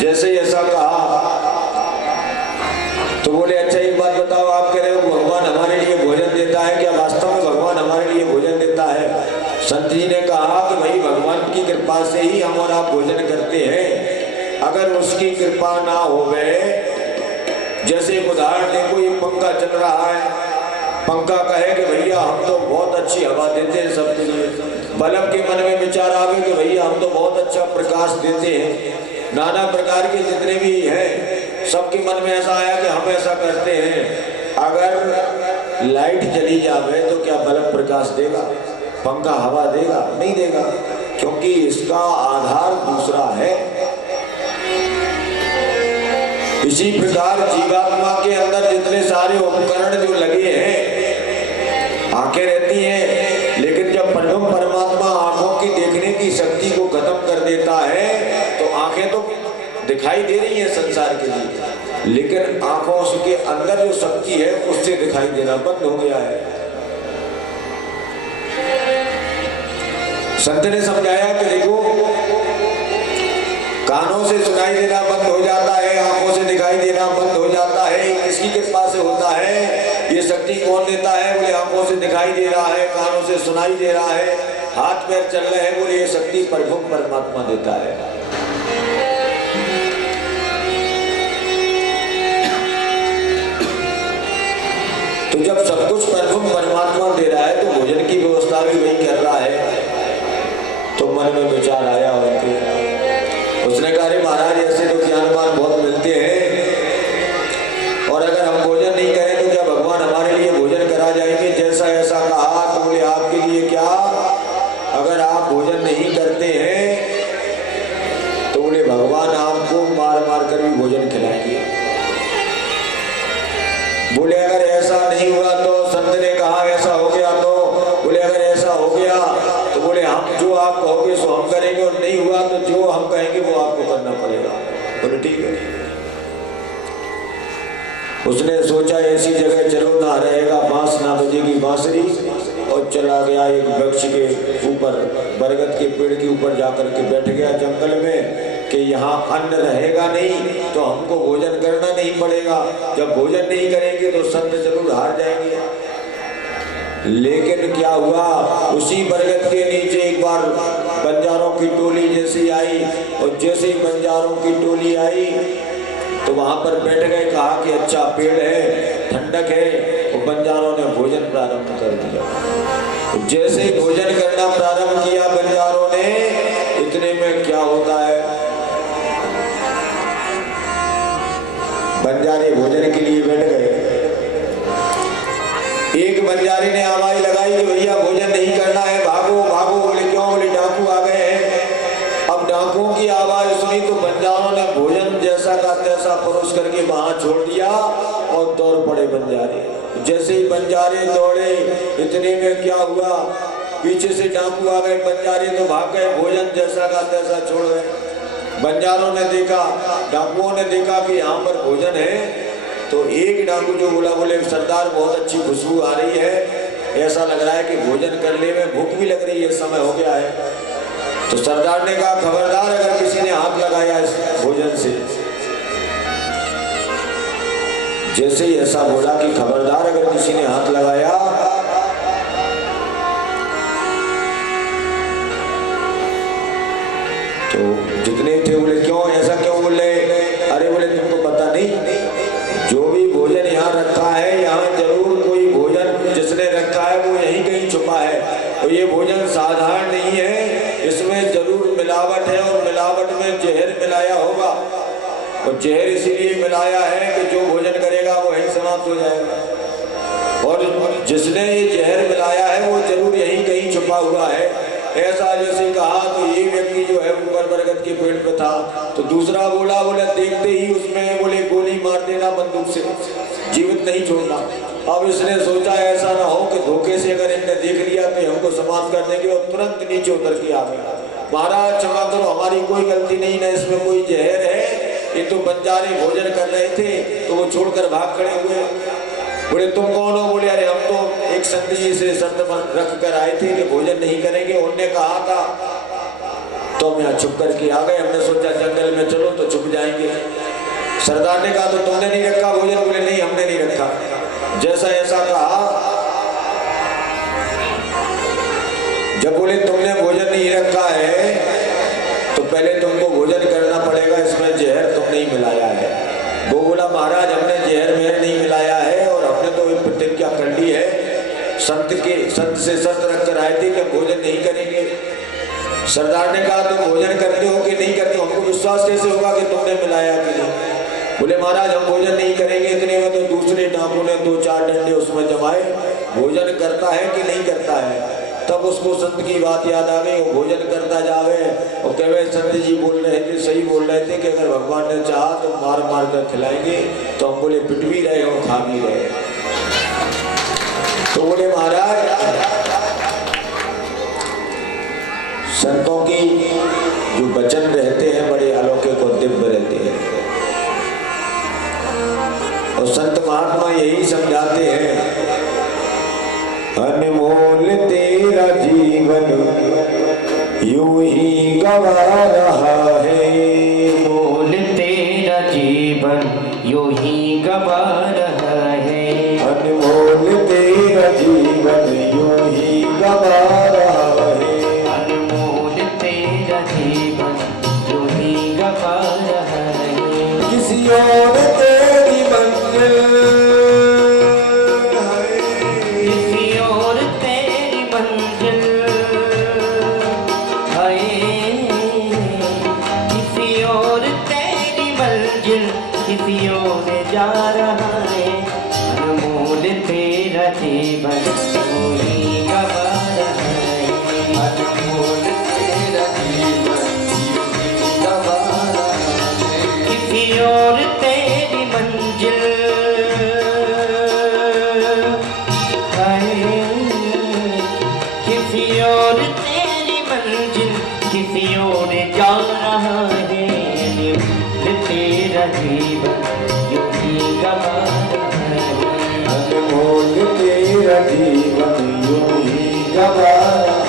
जैसे ऐसा कहा तो बोले अच्छा एक बात बताओ, आप कह रहे हो भगवान हमारे लिए भोजन देता है, क्या वास्तव में भगवान हमारे लिए भोजन देता है? संत जी ने कहा कि भाई भगवान की कृपा से ही हम और आप भोजन करते हैं। अगर उसकी कृपा ना होवे, जैसे उदाहरण देखो ये पंखा चल रहा है, पंखा कहे कि भैया हम तो बहुत अच्छी हवा देते हैं सबके लिए, बल्ब के मन में विचार आवे कि भैया हम तो बहुत अच्छा प्रकाश देते हैं, नाना प्रकार के जितने भी हैं, सबके मन में ऐसा आया कि हम ऐसा करते हैं, अगर लाइट चली जावे तो क्या बल्ब प्रकाश देगा, पंखा हवा देगा? नहीं देगा, क्योंकि इसका आधार दूसरा है। इसी प्रकार जीवात्मा के अंदर जितने सारे उपकरण जो लगे हैं, आंखें रहती हैं, लेकिन जब परमात्मा आंखों की देखने की शक्ति को खत्म कर देता है तो आंखें तो दिखाई दे रही है संसार के लिए, लेकिन आंखों के अंदर जो शक्ति है उससे दिखाई देना बंद हो गया है। संत ने समझाया कि देखो, कानों से सुनाई देना बंद हो जाता है, आंखों से दिखाई देना बंद हो जाता है, किसकी कृपा से होता है? ये शक्ति कौन देता है? बोले आंखों से दिखाई दे रहा है, कानों से सुनाई दे रहा है, हाथ पैर चल रहे हैं, बोले ये शक्ति प्रभु परमात्मा देता है। तो जब सब कुछ प्रभु परमात्मा दे रहा है तो भोजन की व्यवस्था भी वही कर रहा है। तो मन में विचार आया उनके, उसने कहा अरे महाराज, ऐसे तो ज्ञानवान बहुत मिलते हैं, और अगर हम भोजन नहीं करें तो क्या भगवान हमारे लिए भोजन करा जाएंगे? जैसा ऐसा कहा तो बोले आपके लिए क्या, अगर आप भोजन नहीं करते हैं तो बोले भगवान आपको मार मार कर भी भोजन खिलाएंगे। बोले अगर ऐसा नहीं हुआ तो, संत ने कहा ऐसा हो गया तो, बोले अगर ऐसा हो गया तो बोले हम जो आप कहोगे सो हम करेंगे, और नहीं हुआ तो जो हम कहेंगे वो आपको करना पड़ेगा। बोले ठीक है। उसने सोचा ऐसी जगह चलो ना रहेगा बांस ना बजेगी बांसुरी, और चला गया एक वृक्ष के ऊपर, बरगद के पेड़ के ऊपर जाकर के बैठ गया जंगल में कि यहाँ अन्न रहेगा नहीं तो हमको भोजन करना नहीं पड़ेगा, जब भोजन नहीं करेंगे तो संत जरूर हार जाएंगे। लेकिन क्या हुआ, उसी बरगद के नीचे एक बार बंजारों की टोली जैसी आई, और जैसे ही बंजारों की टोली आई तो वहां पर बैठ गए, कहा कि अच्छा पेड़ है, ठंडक है, और बंजारों ने भोजन प्रारंभ कर दिया। जैसे ही भोजन करना प्रारंभ किया बंजारों ने, इतने में क्या होता है, बंजारे भोजन के लिए बैठ गए। एक बंजारी ने आवाज लगाई कि भैया भोजन नहीं करना है, भागो भागो। बोले क्यों? बोले डाकू आ गए हैं। अब डाकुओं की आवाज सुनी तो बंजारों ने भोजन जैसा का तैसा परोस करके वहां छोड़ दिया और दौड़ पड़े बंजारे। जैसे ही बंजारे दौड़े, इतने में क्या हुआ, पीछे से डाकू आ गए, बंजारे तो भाग गए, भोजन जैसा का तैसा छोड़ गए। बंजारों ने देखा, डाकुओं ने देखा कि यहाँ पर भोजन है, तो एक डाकू जो बोला, बोले सरदार बहुत अच्छी खुशबू आ रही है, ऐसा लग रहा है कि भोजन करने में भूख भी लग रही है, समय हो गया है। तो सरदार ने कहा खबरदार अगर किसी ने हाथ लगाया इस भोजन से। जैसे ही ऐसा बोला कि खबरदार अगर किसी ने हाथ लगाया, तो जितने थे बोले क्यों, ऐसा क्यों बोले? अरे बोले तुमको पता नहीं, जो भी भोजन यहाँ रखा है, यहाँ जरूर कोई भोजन जिसने रखा है वो यहीं कहीं छुपा है, और ये भोजन साधारण नहीं है, इसमें जरूर मिलावट है, और मिलावट में जहर मिलाया होगा, और जहर इसीलिए मिलाया है कि जो भोजन करेगा वो यहीं समाप्त हो जाएगा, और जिसने ये जहर मिलाया है वो जरूर यहीं कहीं छुपा हुआ है। ऐसा जैसे कहा तो ये व्यक्ति जो है ऊपर बरगद के पेड़ पे था, तो दूसरा बोला, बोले देखते ही उसमें बोले गोली मार देना बंदूक से, जीवित नहीं छोड़ना। अब इसने सोचा ऐसा ना हो कि धोखे से अगर इनने देख लिया तो हमको समाप्त कर देंगे, और तुरंत नीचे उतर के आ गया। महाराज क्षमा करो, हमारी कोई गलती नहीं, ना इसमें कोई जहर है, ये तो बंजारे भोजन कर रहे थे तो वो छोड़कर भाग खड़े हुए। बोले तुम कौन हो? बोले अरे हम तो एक संत जी से शर्त रख कर आए थे कि भोजन नहीं करेंगे, उनने कहा था तो हम यहाँ छुप करके आ गए, हमने सोचा जंगल में चलो तो छुप जाएंगे। सरदार ने कहा तो तुमने नहीं रखा भोजन? बोले नहीं हमने नहीं रखा। जैसा ऐसा कहा, जब बोले तुमने भोजन नहीं रखा है तो पहले तुमको भोजन करना पड़ेगा, इसमें जहर तुम नहीं मिलाया है। वो बोला महाराज हमने जहर मेहर नहीं मिलाया है, और हमने तो प्रतिज्ञा कर ली है, संत से शर्त रख कर आए थे कि भोजन नहीं करेंगे। सरदार ने कहा तुम भोजन करते हो कि नहीं करते हो, हमको विश्वास कैसे होगा कि तुमने मिलाया कि नहीं। बोले महाराज हम भोजन नहीं करेंगे। इतने में तो दूसरे डाकू ने 2-4 डंडे उसमें जमाए, भोजन करता है कि नहीं करता है। तब उसको संत की बात याद आ गई, वो भोजन करता जावे और कहे संत जी बोल रहे थे, सही बोल रहे थे कि अगर भगवान ने चाहा तो मार मार कर खिलाएंगे। तो हम बोले पिट भी रहे और खा भी रहे। तो बोले महाराज संतों की जो वचन रहते हैं बड़े अलौकिक और दिव्य रहते हैं, और संत महात्मा यही समझाते हैं अनमोल तेरा जीवन यूं ही गवा रहा है। मोल तेरा जीवन यूं ही गवा रहा है। अनमोल तेरा जीवन यूं ही गवा रहा है। अनमोल तेरा जीवन यूं ही गवा रहा है। किसी और तेरी मंजिल किसी और तेरी मंजिल है। किसी और तेरी मंजिल किसी और जा रहा है। अनमोल तेरा जीवन यूं ही गवा रहा है। अनमोल तेरा जीवन यूं ही गवा रहा है। किसी और तेरी मंजिल है। किसी और तेरी मंजिल किसी और जा रहा है। तेरा जीवन यूं ही गवा रहा है। अनमोल तेरा जीवन यूं ही गवा रहा है।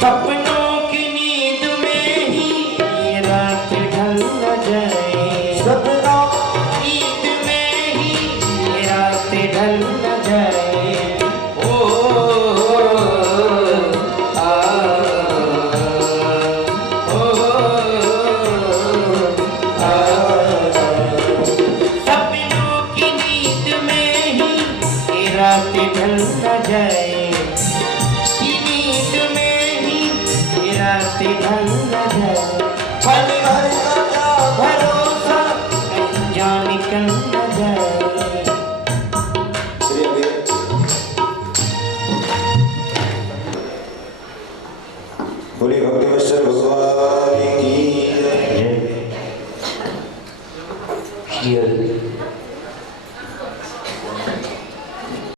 सपनों की नींद में ही ये रात ढल न जाए। सपनों नींद में ही ये रात ढल न जाए। ओ आ सपनों की नींद में ही ये रात ढल न जाए। ढल न जाए। पल भर का भरोसा जान निकल न जाए। बोले भक्तिवत्सल भगवान की जय। जय।